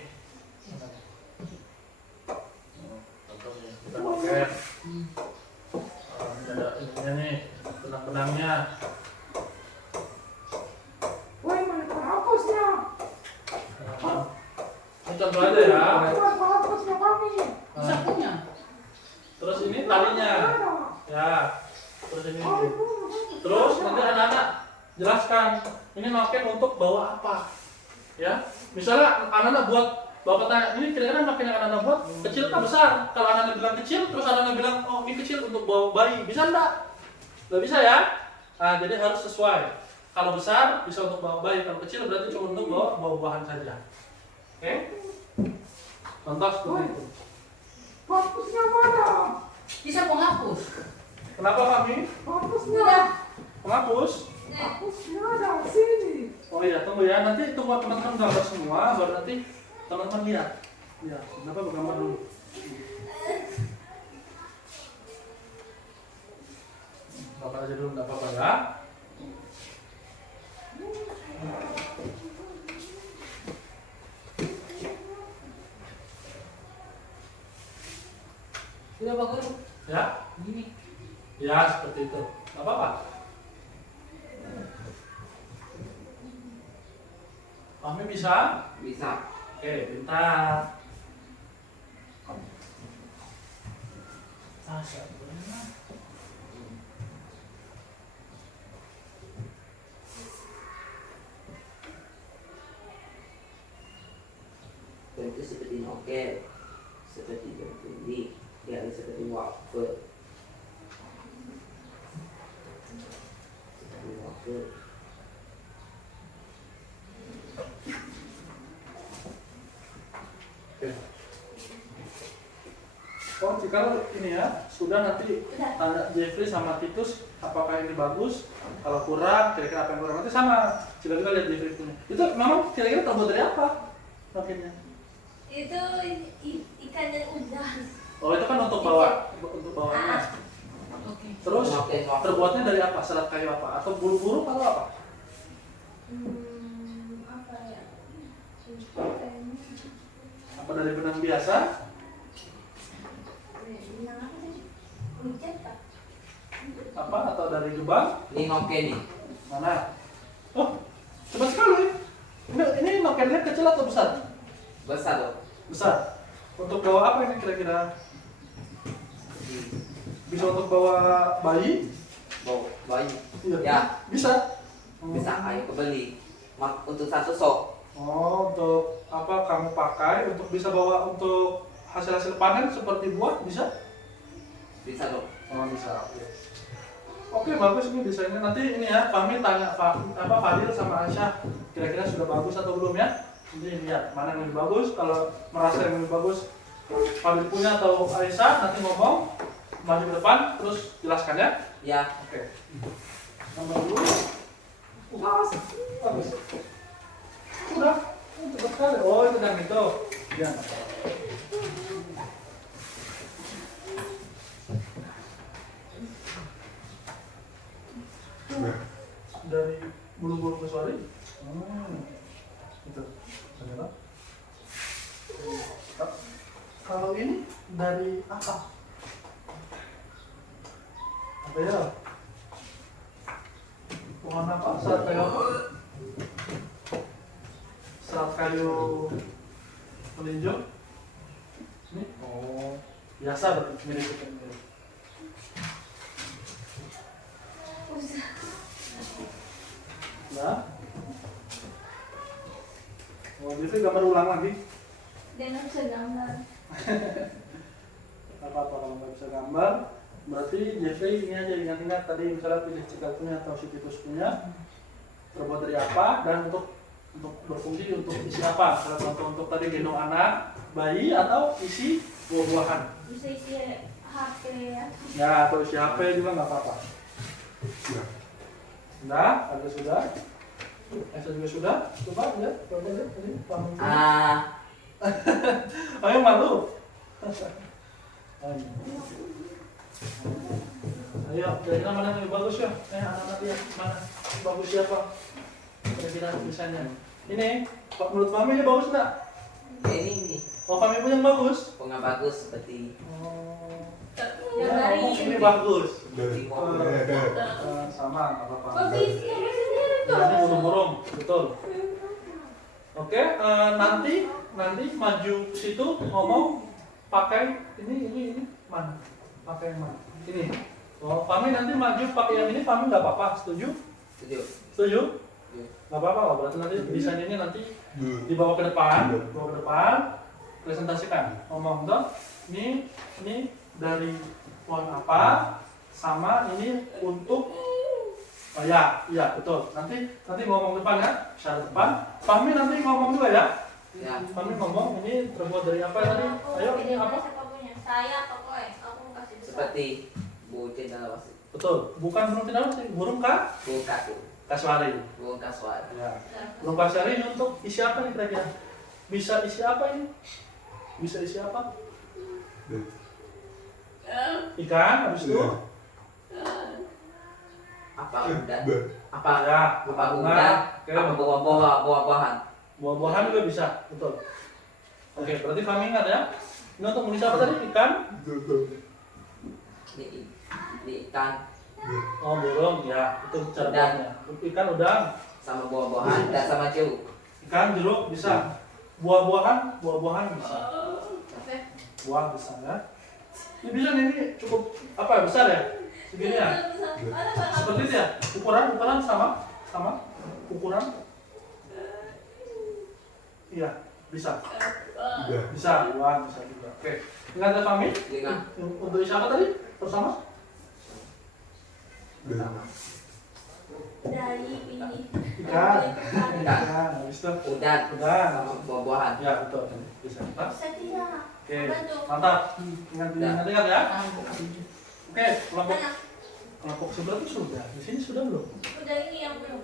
Contohnya, kita noken. Ada ininya nih, benang-benangnya. Ini contoh aja ya. Bisa punya. Terus ini talinya. Ya. Terus ini. Terus nanti anak-anak jelaskan ini noken untuk bawa apa. Ya. Misalnya anak-anak buat Bapak tanya, ini kira-kira noken yang anak-anak buat kecil atau besar? Kalau anak-anak bilang kecil, terus anak-anak bilang, oh ini kecil untuk bawa bayi. Bisa enggak? Nggak bisa ya? Nah, jadi harus sesuai. Kalau besar bisa untuk bawa bayi, kalau kecil berarti cuma untuk bawa buah-buahan saja. Oke? Contoh seperti itu. Bisa penghapus. Kenapa kami? Udah. Penghapus? Oh iya, tunggu ya. Nanti tunggu teman-teman gambar semua, baru nanti teman-teman lihat. Ya, kenapa bergambar dulu? Bapak aja dulu nggak apa-apa ya. Sudah Pak Guru. Ya, Gini. ya seperti itu. Nggak apa-apa. Kami bisa? Bisa. Oke, pintar. Bentuk seperti noket, seperti ini, ya seperti waffle. Seperti waffle. Oke. Oh, jika ini ya, sudah nanti tanya Jeffrey sama Titus apakah ini bagus, kalau kurang, kira-kira apa yang kurang, nanti sama. Coba kita lihat Jeffrey punya. Itu memang kira-kira terbuat dari apa? Rakitnya? Itu ikan dan udang. Oh, itu kan untuk bawahnya. Oke. Terus Noket waffle. terbuatnya dari apa? Serat kayu apa? Atau bulu-bulu atau apa? Apa ya? Apa dari benang biasa? Benang apa sih? Ujet Pak. Apa? Atau dari gebang? Ini noket nih. Mana? Oh, cepat sekali. Ini nokennya kecil atau besar? Besar loh. Besar. Untuk bawa apa ini kira-kira? Bisa untuk bawa bayi? Bawa bayi. Iya. Ya. Bisa. Bisa ayo kebeli. Untuk satu sok. Oh, untuk apa kamu pakai untuk bisa bawa untuk hasil-hasil panen seperti buah bisa? Bisa loh. Oh, bisa. Oke. Oke, bagus ini desainnya. Nanti ini ya, kami tanya Fadil sama Aisyah kira-kira sudah bagus atau belum ya? Nanti lihat mana yang lebih bagus. Kalau merasa yang lebih bagus Fadil punya atau Aisyah, nanti ngomong maju ke depan terus jelaskan ya. Ya. Oke. Nomor dulu. Bagus. Udah. Cepat sekali. Oh, itu yang itu. Ya. Dari bulu-bulu kesuari. Itu. Ternyata. Kalau ini dari apa? Apa ya? Pohon apa? Serat kayu apa? Serat kayu melinjo. Ini? Oh, biasa berarti mirip. Nah. Oh, jadi gambar ulang lagi. Dia nggak bisa gambar. Apa-apa kalau nggak bisa gambar, berarti Jeffrey ini aja ingat-ingat tadi misalnya pilih cikal punya atau si Titus punya, terbuat dari apa dan untuk berfungsi untuk isi apa? Misalnya contoh untuk tadi gendong anak, bayi atau isi buah-buahan. Bisa isi HP ya. Ya, atau isi HP juga nggak apa-apa. Sudah, ada sudah. Esa juga sudah. Coba lihat, coba lihat tadi. Ayo malu. Ayo, kira-kira mana yang lebih bagus ya? Anak-anak lihat mana bagus siapa? Kira-kira tulisannya. Ini, menurut Fahmi ini bagus nggak? Ini nih. Oh, Fahmi punya yang bagus? Bunga bagus seperti Oh, Yang ya, dari ini bagus. Sama, nggak apa-apa. Bagus, kamu sendiri tuh. Ini burung-burung, betul. Oke, nanti maju situ ngomong pakai ini mana? Pakai yang mana? Ini. Oh, Fahmi nanti maju pakai yang ini, Fahmi nggak apa-apa, setuju? Setuju. Setuju? Iya. Nggak apa-apa, oh, berarti nanti desain ini nanti dibawa ke depan, presentasikan. Ngomong dong, ini dari pohon apa, sama ini untuk oh ya, iya betul. Nanti ngomong depan ya, syarat depan. Fahmi nanti ngomong juga ya. Ya. Fahmi ngomong ini terbuat dari apa tadi? Ayo ini apa? Siapa punya? Saya pokoknya. Aku mau kasih besar. Seperti bucin dalam wasit. Betul. Bukan burung tidak sih, burung Buka tuh. kasuari. Burung kasuar. Ya. Burung kasuari ini untuk isi apa nih kira-kira? Bisa isi apa ini? Bisa isi apa? Ikan habis itu Apa udan? Apa Ya, apa bunga. udan? Oke. Apa buah-buahan? Buah-buahan juga bisa, betul. Oke, berarti kami ingat ya. Ini untuk menulis apa tadi? Ikan? Di ikan Oh, burung. Ya, itu cara Udang. buatnya. Ikan udang. sama buah-buahan dan sama jeruk. Ikan jeruk bisa. Buah-buahan bisa. Oke. Buah bisa ya. Ini bisa nih, ini cukup apa ya, besar ya? Segini ya? Seperti itu ya? Ukuran sama ukuran. Iya, bisa. Bisa, buah bisa juga. Oke. Ingat ya kami? Dengan Untuk isi apa tadi? Bersama? sama Dari ini. Ikan. Ikan. Habis itu udan udang. sama buah-buahan. Ya, betul. Bisa. Hah? Bisa tidak? Oke, Bantu. mantap. Ingat ya. Oke, kelompok Mana? sebelah itu sudah. Di sini sudah belum? Udah ini yang belum.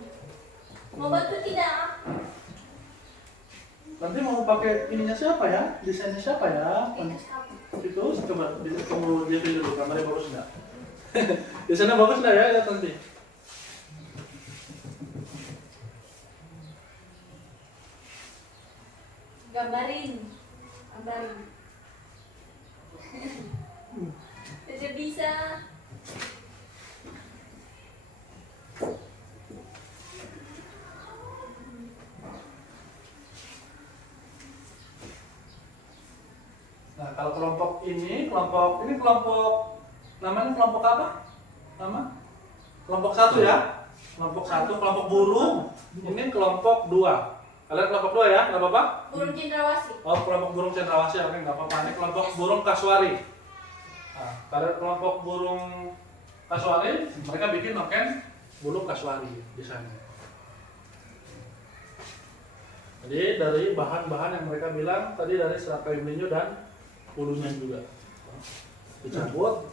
Mau bantu tidak? Nanti mau pakai ininya siapa ya? Desainnya siapa ya? Itu siapa? Itu coba tunggu dia dulu, gambarnya bagus enggak? Desainnya bagus enggak ya? Lihat nanti. Gambarin. Tidak bisa. Nah, kalau kelompok namanya kelompok apa? Kelompok 1 ya. Kelompok 1, kelompok burung. Ini kelompok 2. Kalian kelompok 2 ya, nggak apa-apa? Burung cendrawasih. Oh, kelompok burung cendrawasih, oke, nggak apa-apa. Ini kelompok burung kasuari. Nah, kalian kelompok burung kasuari, mereka bikin noken burung kasuari di sana. Jadi dari bahan-bahan yang mereka bilang tadi dari serat kayu melinjo dan bulunya juga dicabut,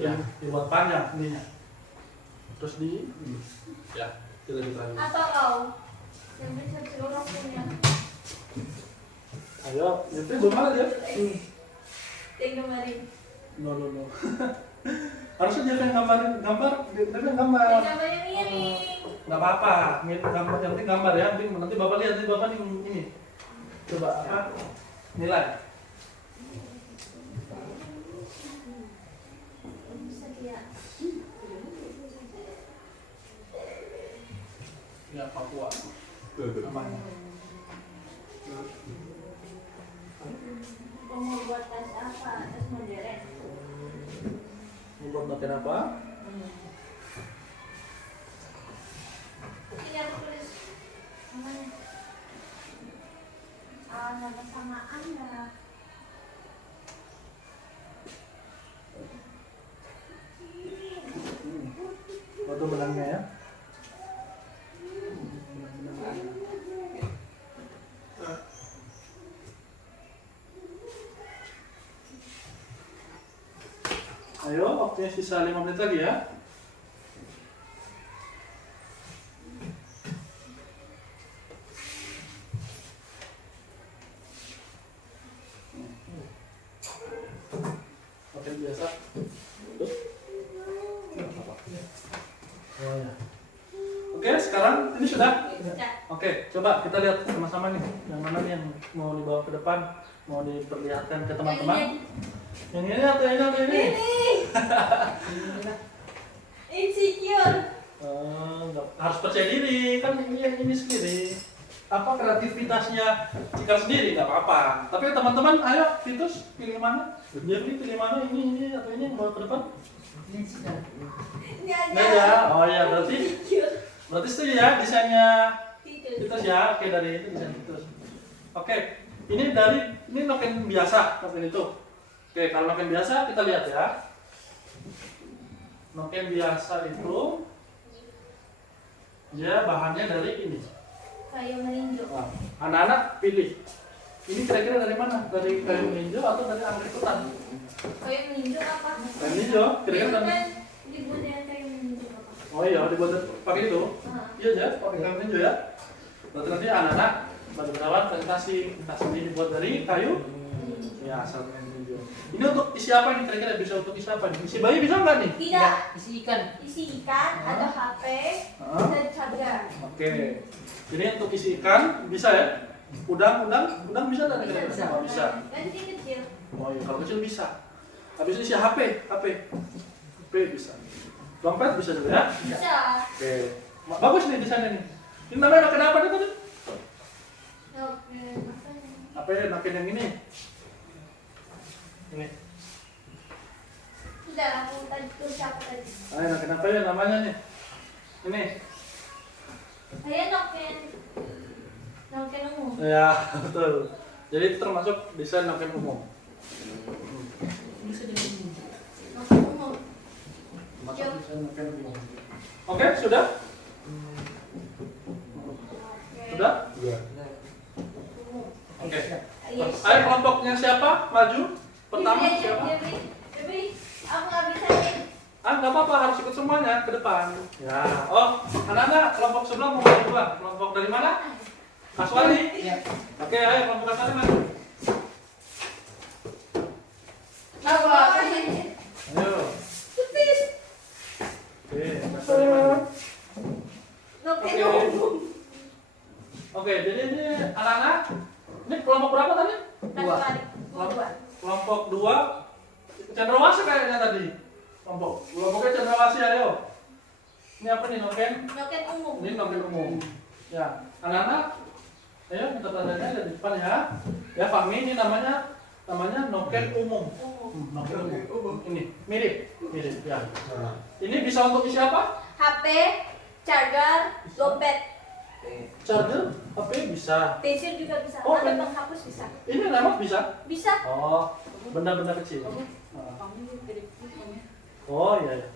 ya dibuat panjang ininya, terus ya kita ditaruh. Apa kau? Yang bisa seluruh punya. Ayo, itu gimana dia? Tinggal kemarin. No. Harusnya dia yang gambar. Gambar yang ini. Nggak apa-apa, gambar yang penting gambar ya. Nanti bapak lihat, nanti bapak ini. Coba apa? Nilai. Bisa dia. Ya Papua. Namanya. Kau mau buat tas apa? Tas modern. Membuat noken apa? Ini aku tulis namanya. Nama samaan ya. Batu benangnya ya. Ayo, waktunya sisa 5 menit lagi ya. Oke, biasa. Tuh. Oh, ya. Oke, sekarang ini sudah. Sudah. Oke, coba kita lihat sama-sama nih. Yang mana nih yang mau dibawa ke depan, mau diperlihatkan ke teman-teman. Yang ini atau ini? Insecure. Harus percaya diri, kan ini sendiri. Apa kreativitasnya Cikal sendiri nggak apa-apa. Tapi teman-teman, ayo Vitus pilih mana? Jeffrey pilih mana? Ini atau ini yang bawa ke depan? Ini Nah ya, oh ya berarti setuju ya desainnya Vitus ya. Oke, dari itu desain Vitus. Oke, ini noken biasa, noken itu. Oke, kalau noken biasa kita lihat ya. Noken biasa itu dia bahannya dari ini. Kayu melinjo. Nah, anak-anak pilih. Ini kira-kira dari mana? Dari kayu melinjo atau dari anggrek hutan? Kayu melinjo apa? Kayu melinjo, kira-kira dari. Kan dibuat dari kayu melinjo apa? Oh iya, dibuat pakai itu. Iya ya, pakai kayu melinjo ya. Berarti nanti anak-anak pada perawat presentasi ini dibuat dari kayu. Ya, asal kayu melinjo. Ini untuk isi apa nih kira-kira, bisa untuk isi apa nih? Isi bayi bisa nggak nih? Tidak. Isi ikan. Isi ikan, ada HP, dan charger. Oke. Ini untuk isi ikan bisa ya? Udang bisa nggak kira-kira? Bisa. Oh, bisa. Dan kecil. Oh iya, kalau kecil bisa. Habis isi HP bisa. Dompet bisa juga ya? Bisa. Oke. Bagus nih desainnya nih. Ini namanya noken apa nih tadi? Oke, apa ini? Apa ya, noken yang ini? Ini. Sudah, aku tadi tulis apa tadi? Ayo, noken apa ya namanya nih? Ini. Saya noken umum. Ya, betul. Jadi itu termasuk desain noken umum. Bisa jadi ini. Noken umum. Termasuk desain noken umum. Oke, sudah? Sudah? Oke. Yes. Ayo kelompoknya siapa? Maju. Pertama Debbie aja, siapa? Debbie, aku nggak bisa nih. Nggak apa-apa, harus ikut semuanya ke depan. Ya. Oh, anak-anak kelompok sebelah mau maju duluan. Kelompok dari mana? Kaswari. Iya. Oke, ayo kelompok Kaswari maju. Apa? Ayo. Oke, Kaswari maju. Noken Oke. umum. Oke, jadi ini anak-anak. Ini kelompok berapa tadi? Kaswari. Dua. Kelompok 2. Cendrawasih kayaknya tadi. Kelompoknya cendrawasih, ayo. Ini apa nih noken? Noken umum. Ini noken umum. Ya, anak-anak. Ayo minta tandanya dari depan ya. Ya, Fahmi ini namanya noken umum. Noken umum. Ini mirip ya. Ini bisa untuk isi apa? HP, charger, dompet, Charger, HP bisa. pensil juga bisa. Oh, Ada pen- penghapus bisa. Ini nama bisa. Bisa. Oh, benda-benda kecil. Kami dari pokoknya. Oh iya.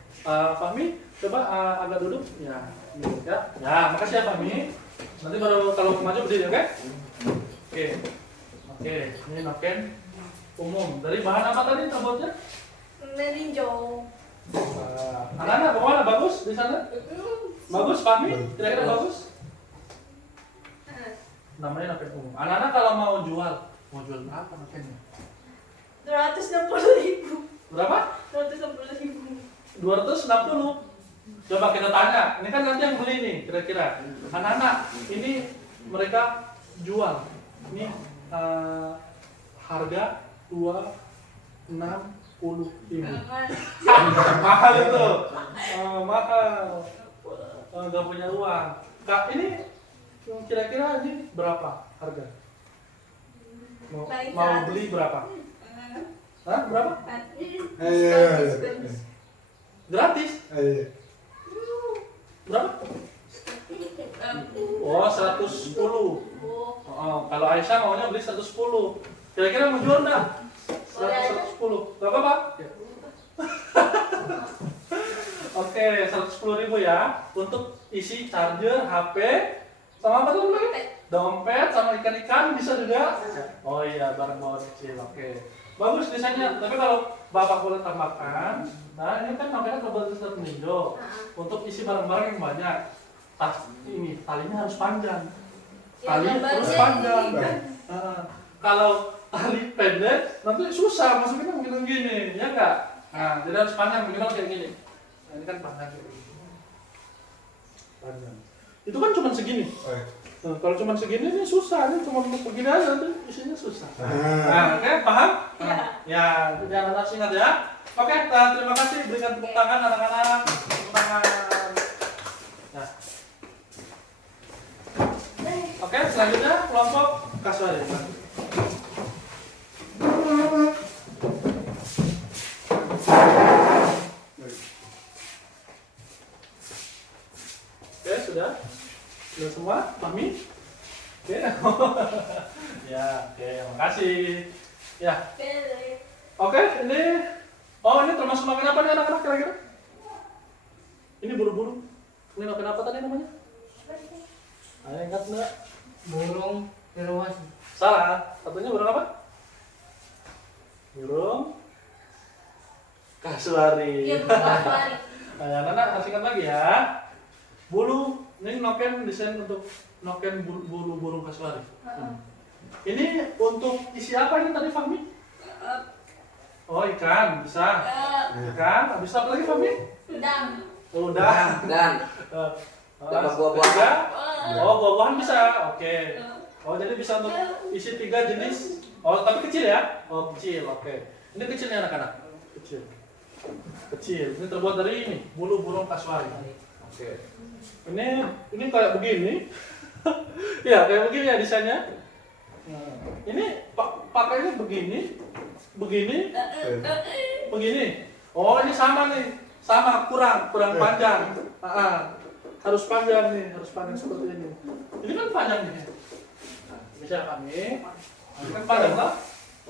Fahmi, coba agak duduk. Ya, ini ya. Ya, makasih ya Fahmi. Nanti baru kalau maju berdiri, oke? Oke. Ini noken umum. Dari bahan apa tadi terbuatnya? Meninjau. Anak-anak bagaimana? Bagus di sana? Bagus Fahmi? Kira-kira bagus? Namanya noken umum. Anak-anak kalau mau jual berapa nokennya? 260.000. Berapa? 260.000. 260. Coba kita tanya. Ini kan nanti yang beli nih kira-kira. Anak-anak ini mereka jual. Ini harga 260.000. Mahal itu. Mahal. Nggak punya uang. Kak, ini kira-kira ini berapa harga? Mau Baik, mau 100. beli berapa? Hah? Berapa? Gratis? Berapa? Oh, 110. Oh, kalau Aisyah maunya beli 110. Kira-kira mau jual enggak? 110. Gak apa-apa? Oke, 110.000 ya. Untuk isi charger, HP, sama apa tuh lagi? Dompet, sama ikan-ikan bisa juga? Oh iya, barang bawaan kecil. Oke. Bagus desainnya, tapi kalau Bapak boleh tambahkan, nah ini kan namanya berbasis Nindo. Untuk isi barang-barang yang banyak, tas ini talinya harus panjang. Tali harus panjang. Kalau tali pendek, nanti susah masukinnya mungkin gini, ya enggak? Nah, jadi harus panjang, minimal kayak gini. Nah, ini kan panjang. Panjang. Itu kan cuma segini. Nah, kalau cuma segini ini susah, ini cuma begini aja nanti isinya susah. Nah, oke, paham? Ya, jadi anak-anak ingat ya. Oke, terima kasih, berikan tepuk tangan anak-anak. Tepuk tangan. Nah. Oke, selanjutnya kelompok Kaswari. Oke, sudah semua, Mami? Oke. Ya, oke, makasih. Ya. Oke, ini termasuk noken apa nih anak-anak kira-kira? Ini buru-buru. Ini noken apa tadi namanya? Ayo ingat enggak? Burung terwas. Salah. Satunya burung apa? Burung Kaswari. Iya, Kaswari. Ayo anak-anak harus ingat lagi ya. Bulu, ini noken desain untuk noken bulu burung Kaswari. Ini untuk isi apa ini tadi Fahmi? Oh, ikan bisa. Ikan. Habis apa lagi, Fami? Udang. Udah. Dan dapat buah-buahan. Oh, buah-buahan bisa. Oke. Oh, jadi bisa untuk isi 3 jenis. Oh, tapi kecil ya? Oh, kecil. Oke. Ini kecilnya anak-anak. Kecil. Kecil. Ini terbuat dari ini, bulu burung kasuari. Oke. Ini kayak begini. Ya, kayak begini ya desainnya. Nah, ini pakainya begini. Begini. Begini. Oh, ini sama nih. Sama, kurang panjang. Harus panjang nih, harus panjang seperti ini. Ini kan panjang nih. Bisa kami. Ini kan panjang lah.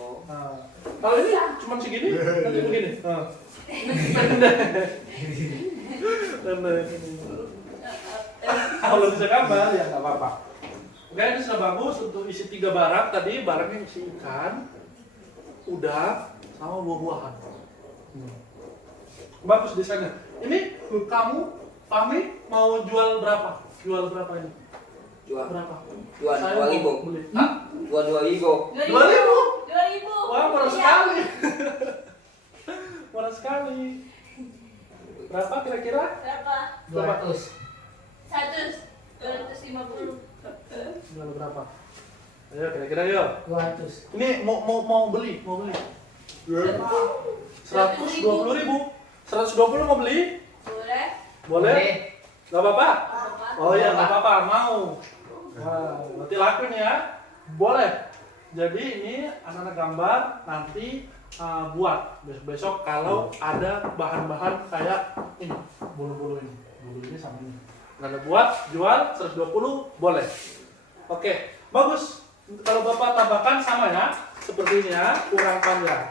Nah, kalau ini cuma segini, nanti begini. Kalau bisa gambar ya nggak apa-apa. Oke, ini sudah bagus untuk isi 3 barang tadi. Barangnya isi ikan, udang, sama buah-buahan. Bagus desainnya. Ini kamu, Fahmi, mau jual berapa? Jual berapa ini? Jual Berapa? Jual Saya 2.000. mau beli. Hah? Jual 2.000. 2.000. Wah, murah Iya. sekali. Murah sekali. Berapa kira-kira? Berapa? 200. 250. Jual berapa? Ayo kira-kira yuk. 200. Ini mau beli. 120.000. 120 mau beli? Boleh. Boleh? Gak apa-apa? Apa? Oh iya, gak apa-apa, mau. Wah, berarti lakuin ya. Boleh. Jadi ini anak-anak gambar nanti buat besok-besok kalau ada bahan-bahan kayak ini, bulu-bulu ini. Bulu ini sama ini. Kalau buat, jual 120 boleh. Oke, bagus. Kalau Bapak tambahkan sama ya, seperti ini ya, kurang panjang.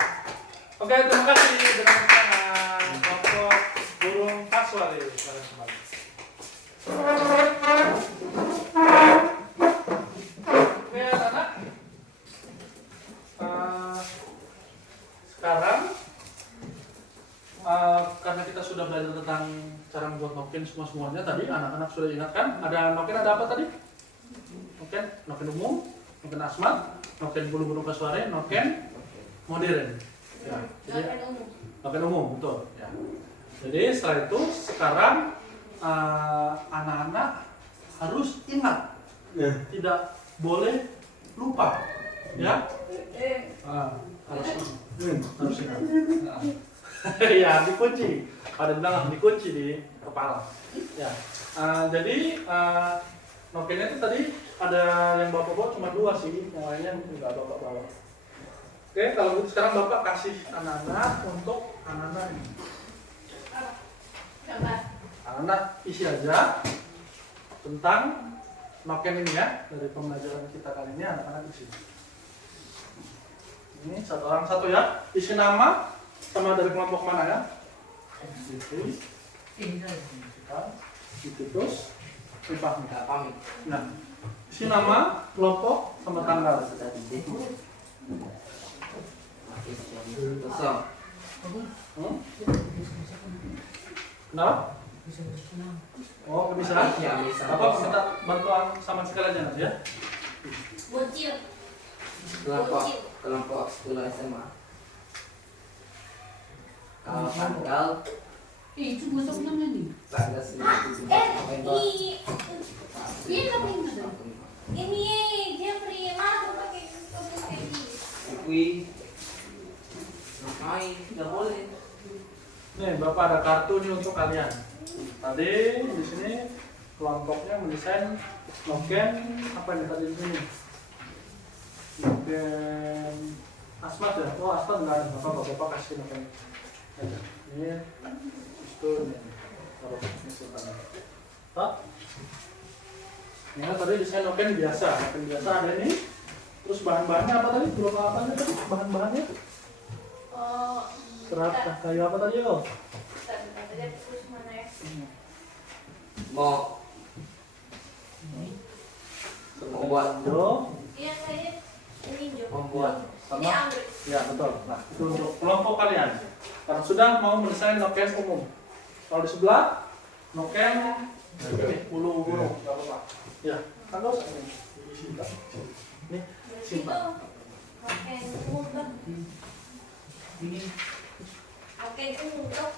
Oke, terima kasih. Dengan tangan kelompok burung kasuari. Kalian kembali. Oke, anak-anak. Sekarang karena kita sudah belajar tentang cara membuat noken semuanya tadi, anak-anak sudah ingat kan? Ada noken ada apa tadi? Noken umum, noken asmat, noken bulu-bulu kasuari, noken modern. Ya, jadi noken umum, betul. Ya. Jadi setelah itu sekarang anak-anak harus ingat, tidak boleh lupa, ya. Harus ingat. Ya, dikunci. Pada bilang dikunci di kepala. Ya. Jadi nokennya itu tadi ada yang Bapak bawa cuma 2 sih, yang lainnya enggak Bapak bawa. Oke, kalau gitu sekarang Bapak kasih anak-anak untuk anak-anak ini. Anak-anak isi aja tentang noken ini ya, dari pembelajaran kita kali ini anak-anak isi. Ini satu orang satu ya, isi nama sama dari kelompok mana ya? Itu terus Fahmi. Nah, isi nama, kelompok sama tanggal. Kosong. Kenapa? Oh, nggak bisa? Ya, bisa. Bapak minta bantuan sama sekali aja nanti ya. Bocil. Kelompok sekolah SMA. Kalau tanggal Itu masuk namanya nih. tanggal 19 Ini namanya. Ini Jeffrey, mana pakai komputer ini? Kui ngapain? Tidak boleh. Nih, Bapak ada kartu nih untuk kalian. Tadi di sini kelompoknya mendesain noken apa nih tadi di sini? Noken asmat ya? Oh, asmat enggak ada. Bapak kasih noken. Ini itu nih. Taruh ini sultan. Tak? Ya, tadi desain noken biasa. Noken biasa ada ini. Terus bahan-bahannya apa tadi? Berapa apa aja tadi? Bahan-bahannya? Oh, Serat kayu apa tadi yo? lihat terus mana ya? Mau buat Jo. Iya, saya ini Jo. membuat Ini Sama? anggrek. Ya betul. Nah itu untuk kelompok kalian. Karena sudah mau mendesain noken umum. Kalau di sebelah noken bulu burung, nggak apa-apa. Ya, kan dos ini simpan. Nih Itu simpan. pakai umum kan? Oke, untuk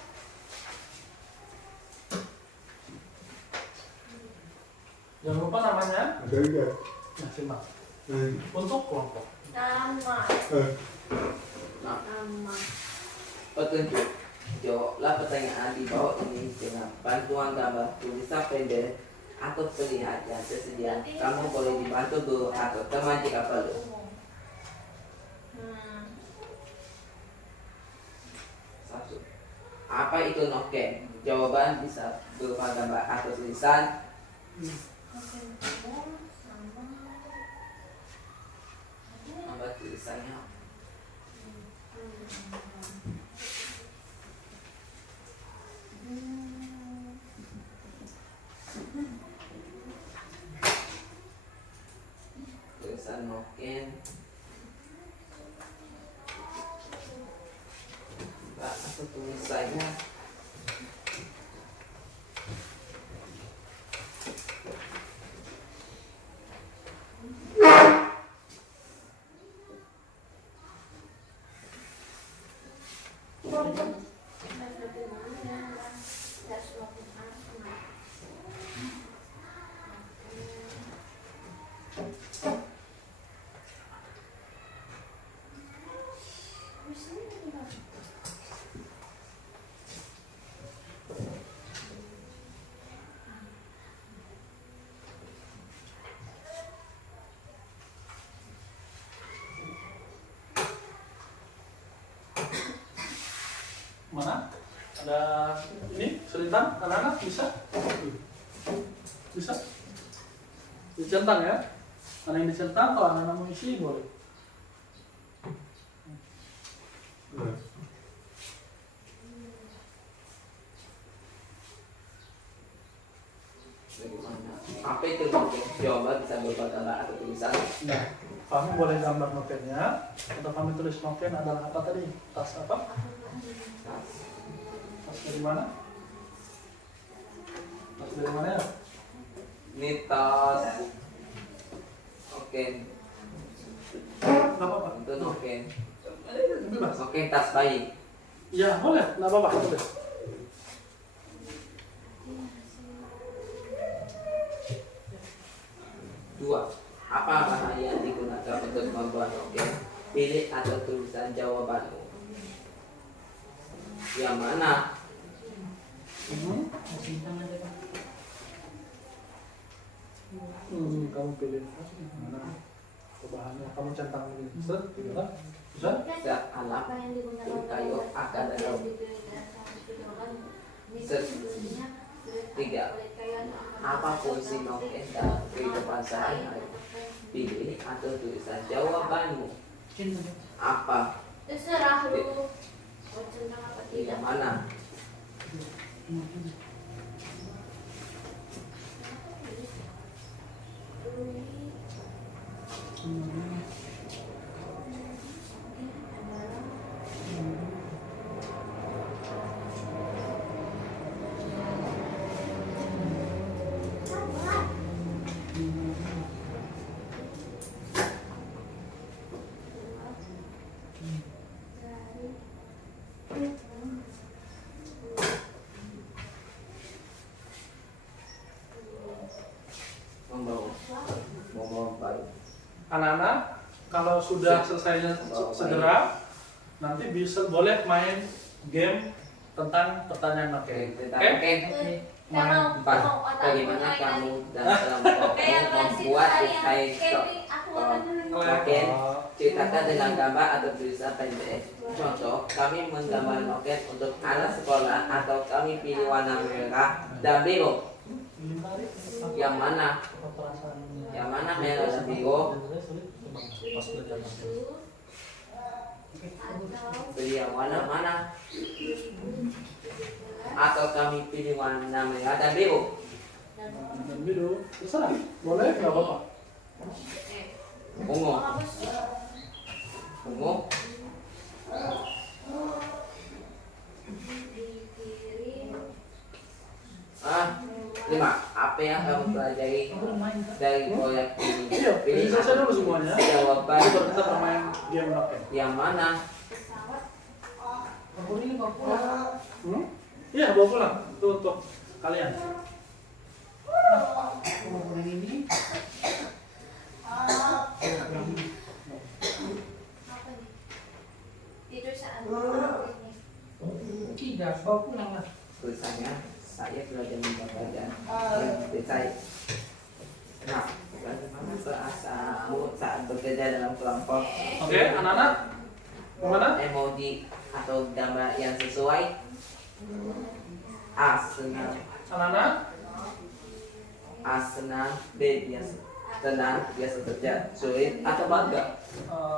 Jangan lupa namanya. Ada enggak? Nah, simak. Untuk kelompok. nama. Nah, Nama. petunjuk. Jawablah pertanyaan di bawah ini dengan bantuan gambar tulisan pendek atau pelihat yang tersedia. Kamu boleh dibantu guru atau teman jika perlu. Hmm. 1. Apa itu noken? Jawaban bisa berupa gambar atau tulisan. Gambar tulisannya. Tulisan noken. Gambar atau tulisannya. Mana? Ada ini selintang, anak-anak bisa? Bisa? Dicentang ya? Ada yang dicentang, kalau anak-anak mau isi boleh. Bagaimana? Apa itu noken? Jawaban bisa berupa gambar atau tulisan. Nah, kami boleh gambar nokennya, atau kami tulis noken adalah apa tadi? Tas apa? Tas dari mana? Tas dari mana ya? Ini tas. Oke, Nggak apa-apa. itu noken. Bebas. Oke, tas bayi. Ya, boleh. Nggak apa-apa. Boleh. Dua. Apa bahan yang digunakan untuk membuat noken? Pilih atau tulisan jawabanmu. Yang mana? Kamu pilih mana? Bahannya kamu centang ini. Set, gitu kan? Bisa? Zat alam, Apa yang digunakan kayu, akar, dan daun. Tiga. Apa fungsi noken dalam kehidupan sehari-hari? Pilih atau tulisan jawabanmu. Apa? Terserah lu. Mau centang apa tidak? Yang mana? Membawa baru. Anak-anak, kalau sudah selesainya segera, nanti bisa boleh main game tentang pertanyaan noken. Oke, Oke? oke. Kalau Empat. mau otak Bagaimana main kamu lagi. dan kelompokmu Kayak ngasih membuat saya, desain Kevin, aku akan noken? Ceritakan dengan gambar atau tulisan pendek. Contoh, kami menggambar noken untuk anak sekolah atau kami pilih warna merah dan biru. Yang mana? Yang mana merah dan biru? Pilih yang warna mana? Atau kami pilih warna merah dan biru? Dan biru, terserah. Boleh, nggak apa-apa. Ungu. Ungu. Lima. Apa yang kamu pelajari dari proyek ini? Iya, Pilih selesai dulu semuanya. jawaban Baru kita bermain game noken. yang mana? Bawa ini bawa pulang. Iya, bawa pulang. Itu untuk kalian. Bawa pulang ini. Apa nih? Tidur saat ini. Tidak, bawa pulang lah. Tulisannya saya belajar menjaga dan saya. Nah, bagaimana perasaanmu saat bekerja dalam kelompok? Oke, anak-anak. Gimana? Emoji atau gambar yang sesuai. A. Senang. Anak-anak. A. Senang. B. Biasa. Tenang, biasa kerja, sulit atau bangga.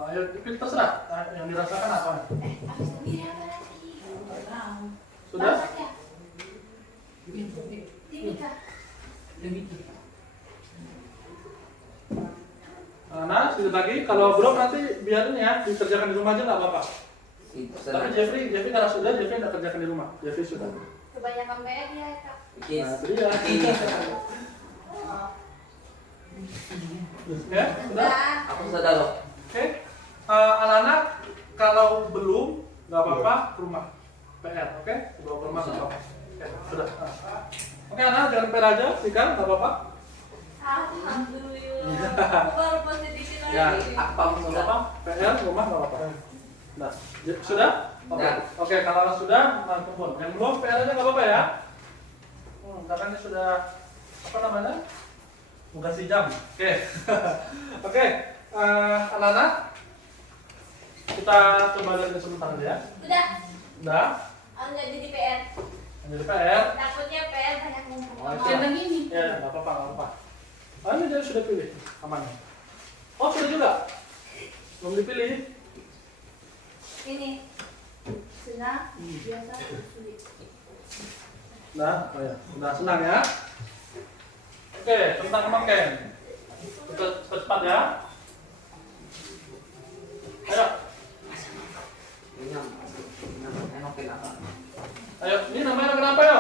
Ayo, pilih terserah. Yang dirasakan apa? Habis sendiri apa lagi? Sudah? Masak ya? Timika. Anak-anak, sedikit lagi. Kalau belum nanti biarin ya, dikerjakan di rumah aja nggak apa-apa. Itu Tapi senang. Jeffrey karena sudah, Jeffrey nggak kerjakan di rumah. Jeffrey sudah. Kebanyakan PR ya, Kak. Kis. Nah, itu dia. Ini senang. Ya, sudah. Aku sudah loh. Oke. Anak-anak, kalau belum nggak apa-apa ke rumah. PR, oke? Bawa ke rumah nggak apa-apa. Oke, sudah. Oke, anak jangan PR aja, sikat nggak apa-apa. Alhamdulillah. Baru positifin Ya, lagi. Apa Nggak sudah? apa, PR rumah nggak apa-apa. Nah, sudah? Oke. Sudah. Oke, kalau sudah, nah kumpul. Yang belum PR-nya nggak apa-apa ya. Katanya sudah apa namanya? Mau kasih jam. Oke. Oke. Anak-anak, kita coba lihat sebentar aja ya. Udah. Udah. Nggak jadi PR. Jadi PR. Takutnya PR banyak ngumpul. Oh, Yang lagi ini. Ya, nggak apa-apa, nggak apa-apa. Ini dia sudah pilih, aman. Oh, sudah juga. Belum dipilih. Ini. Senang, biasa, sulit. Nah, oh ya, udah senang ya. Oke, tentang makan. Kita cepat ya. Ayo, Ini enakin apa? ayo. Ini namanya makan apa ya?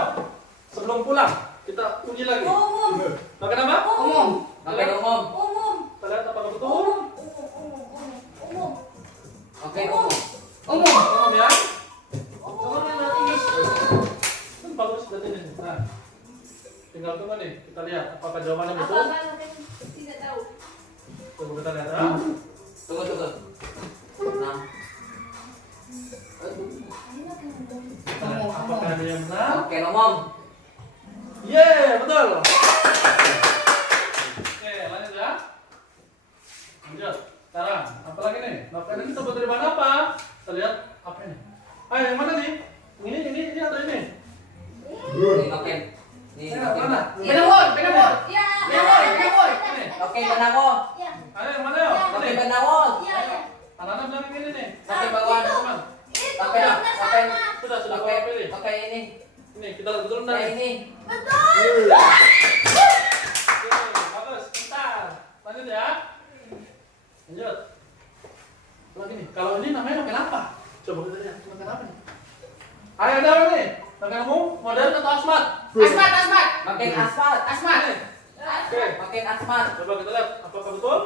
Sebelum pulang, kita uji lagi. Umum. Makan apa? Umum. Makan umum. Umum. Kita lihat apakah betul. Umum. Umum. Oke umum. Umum. Umum ya. Umum. Kan bagus berarti ini. Nah, tinggal tunggu nih. Kita lihat apakah jawabannya betul. Apa-apa tidak tahu. Coba kita lihat ya. Tunggu. 6. Kita lihat apakah ada yang benar. Oke umum. Yeay, betul. Oke, lanjut ya. Lanjut. Sekarang, apa lagi nih? Makanan ini terbuat dari bahan apa? Kita lihat apa ini? Yang mana nih? Ini atau ini? Ini oke. Ini oke. Mana? Benawol, benawol. Ya. Benawol. Ini. Oke benawol. Ya. Yang mana ya? Oke Tadi. benawol. Ya. Ya. Anak-anak bilang yang ini nih. Oke bawaan. Teman. Itu Oke, udah oke. sama. Sudah Oke. bawa pilih. Oke ini. Ini kita lihat betul benar. Oke ini. Betul. Oke, bagus. Bentar. Lanjut ya. Lanjut. Lagi nih. Kalau ini namanya makan apa? Coba kita lihat. Makan apa nih? Ayo ada apa nih? Makan umum, modern atau asmat? Asmat, asmat. Makin asfalt. Asmat. Oke. Makin asfalt. Coba kita lihat apakah betul?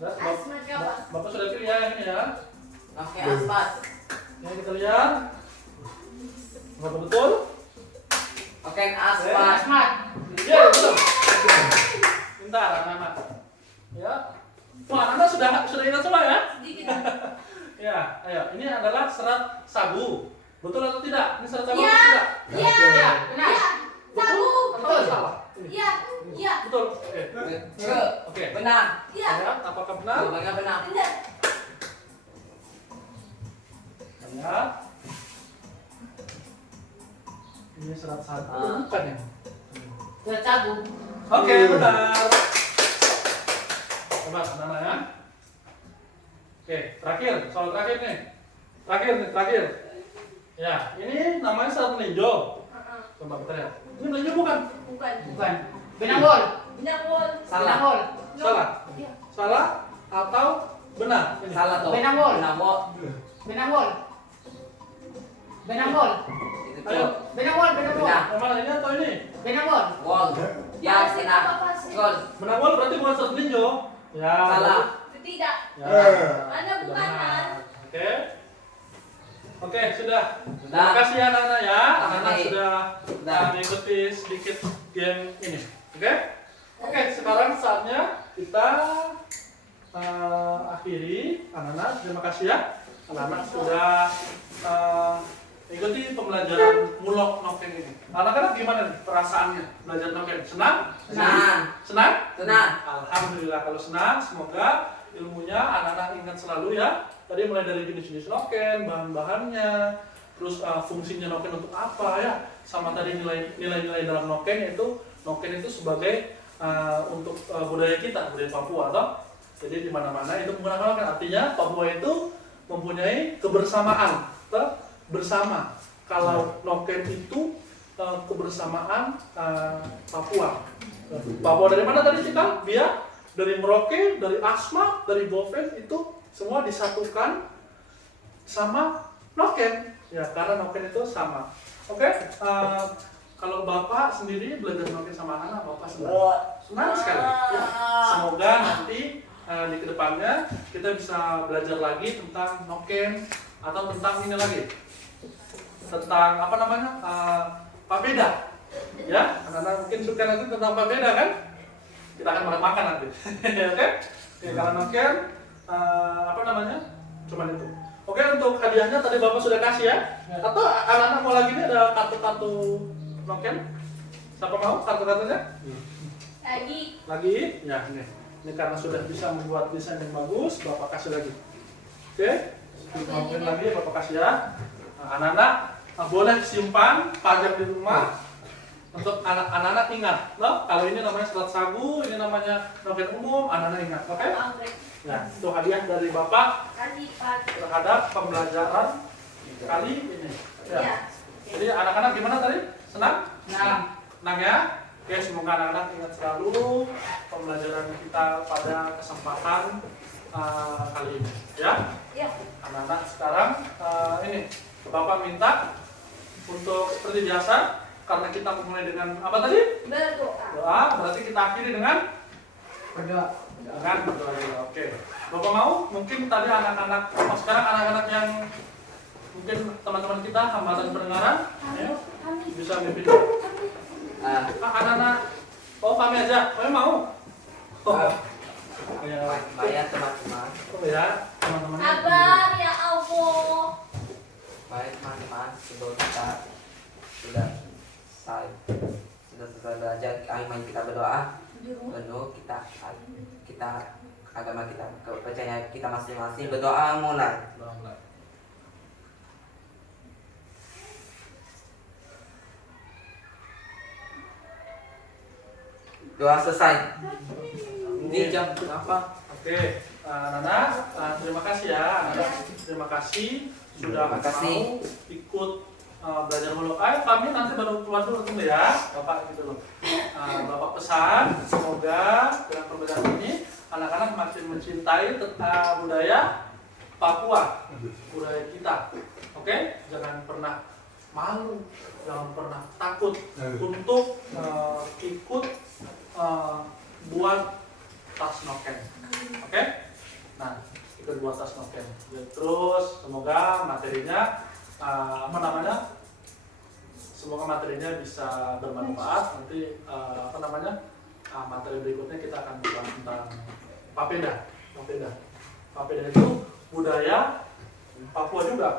Lihat, Asmat kawan. Bapak sudah pilih ya yang ini ya. Oke asfalt. Yang kita lihat. Apakah betul? Oke asfalt. Asmat. Ya, betul. Bentar, anak-anak. Ya. Wah, anak sudah ingat semua ya? Sedikit. Ya, ayo. Ini adalah serat sabu. Betul atau tidak? Ini serat sabu Ya. atau tidak? Ya. Ya, benar. Ya. Sabu. Betul atau salah? Ini. Ya. Ya. Betul. Oke. Betul. Oke. Benar. Ya. Lihat, apakah benar? Jawabannya benar. Benar. Lihat. Ini serat sabu. Bukan ya? Sudah cabu. Oke, benar. Coba mana ya? Oke, terakhir, soal terakhir nih. Terakhir. Ya, ini namanya serat melinjo. Coba kita lihat. Ini melinjo bukan? Bukan. Bukan. Benawol. Benawol. Salah. Benawol. Salah. Ya. Salah atau benar? Ini. Salah tuh. Benawol. Benawol. Benawol. Benawol. Itu Ayo. tuh. Benawol, benawol. Benar. Yang mana ini atau ini? Benawol. Wall. Ya Pasti benar. apa pasti? Gol. Menawal berarti bukan serat melinjo. Ya. Salah. Tidak. Ya. Mana Sudah bukan benar. kan? Oke. Oke, sudah. Sudah. Terima kasih ya anak-anak ya. Anak-anak Oke. sudah Sudah. mengikuti sedikit game ini. Oke? Oke, sekarang saatnya kita akhiri. Anak-anak, terima kasih ya. Anak-anak sudah ikuti pembelajaran mulok noken ini. Anak-anak gimana nih perasaannya belajar noken? Senang? Senang. Senang? Senang. Alhamdulillah kalau senang. Semoga ilmunya anak-anak ingat selalu ya. Tadi mulai dari jenis-jenis noken, bahan-bahannya, terus fungsinya noken untuk apa ya, sama tadi nilai-nilai dalam noken, yaitu noken itu sebagai untuk budaya kita, budaya Papua toh. Jadi di mana-mana itu menggunakan noken, artinya Papua itu mempunyai kebersamaan toh, bersama. Kalau noken itu kebersamaan Papua. Papua dari mana tadi kita? Biak, dari Merauke, dari Asma, dari Boven, itu semua disatukan sama noken ya, karena noken itu sama. Oke, kalau Bapak sendiri belajar noken sama anak, Bapak senang sekali ya. Semoga nanti di kedepannya kita bisa belajar lagi tentang noken, atau tentang ini lagi, tentang apa namanya, papeda ya. Anak-anak mungkin suka nanti tentang papeda kan, kita akan makan nanti. Oke, kalau noken apa namanya, cuman itu. Oke, untuk hadiahnya tadi Bapak sudah kasih ya. Atau anak-anak mau lagi nih ada kartu-kartu noken? Siapa mau kartu-kartunya? Lagi? Ya, ini. Ini karena sudah bisa membuat desain yang bagus, Bapak kasih lagi. Oke, noken lagi Bapak kasih ya. Nah, anak-anak boleh simpan, pajang di rumah. Untuk anak-anak ingat, loh, kalau ini namanya serat sagu, ini namanya noken umum, anak-anak ingat, oke? Nah, itu hadiah dari Bapak terhadap pembelajaran kali ini. Ya. Jadi anak-anak gimana tadi? Senang? Senang ya? Oke, semoga anak-anak ingat selalu pembelajaran kita pada kesempatan kali ini. Ya? Anak-anak sekarang ini Bapak minta untuk seperti biasa, karena kita memulai dengan apa tadi? Doa, berarti kita akhiri dengan berdoa. Dengan berdoa juga. Oke. Bapak mau? Mungkin tadi anak-anak, sekarang anak-anak yang mungkin teman-teman kita hambatan pendengaran, ya, bisa mimpin. Anak-anak, oh kami aja, kami mau? Bayar teman-teman. Oh ya, teman-teman. Abang, ya Allah. Baik teman-teman, sebelum kita sudah selesai belajar, kami kita berdoa penuh, kita agama kita, kepercayaan kita masing-masing, berdoa mulai. Doa selesai. Ini jam berapa? Oke, Nana, terima kasih ya. Nana, terima kasih sudah Terima kasih. mau ikut belajar mulok. Kami nanti baru keluar dulu ya, Bapak gitu loh. Bapak pesan, semoga dengan pembelajaran ini anak-anak makin mencintai budaya Papua, budaya kita. Oke, jangan pernah malu, jangan pernah takut untuk ikut buat tas noken. Oke? Nah, ikut buat tas noken. Terus semoga materinya apa namanya? Semoga materinya bisa bermanfaat. Nanti apa namanya? Materi berikutnya kita akan membahas tentang papeda. Papeda itu budaya Papua juga,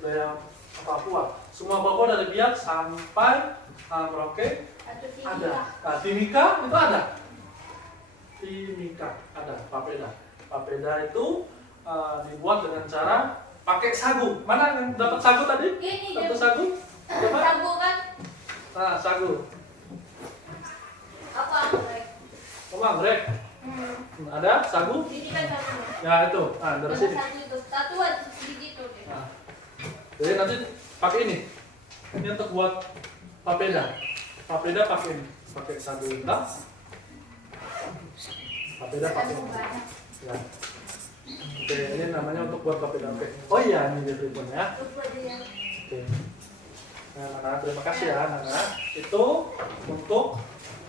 budaya Papua. Semua Papua dari Biak sampai Merauke ada. Timika itu ada. Timika ada papeda. Papeda itu dibuat dengan cara pakai sagu. Mana yang dapat sagu tadi? Ini Satu sagu? Coba. sagu kan? Nah, sagu. Apa anggrek? Oh, anggrek. Ada sagu? Ini kan sagu. Ya itu. Nah, dari sini. Satu itu. Satu aja begitu deh. Nah, jadi nanti pakai ini. Ini untuk buat papeda. Papeda pakai ini. Pakai sagu hitam. Papeda pakai ini. Ya. Oke, ini namanya untuk buat papeda. Oke. Oh iya, ini dia teleponnya. Oke. Nah, Nana, terima kasih ya, Nana. Itu untuk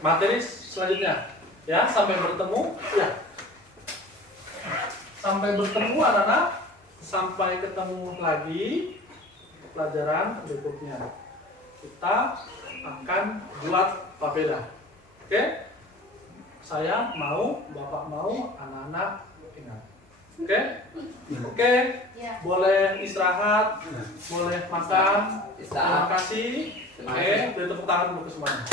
materi selanjutnya. Ya, sampai bertemu. Ya. Sampai bertemu, anak-anak. Sampai ketemu lagi pelajaran berikutnya. Kita akan buat papeda. Oke? Saya mau, Bapak mau, anak-anak ingat. Oke? Oke? Ya. Boleh istirahat, boleh makan. Terima Istirahat. kasih. Terima Oke, kasih. beri tepuk tangan dulu ke semuanya.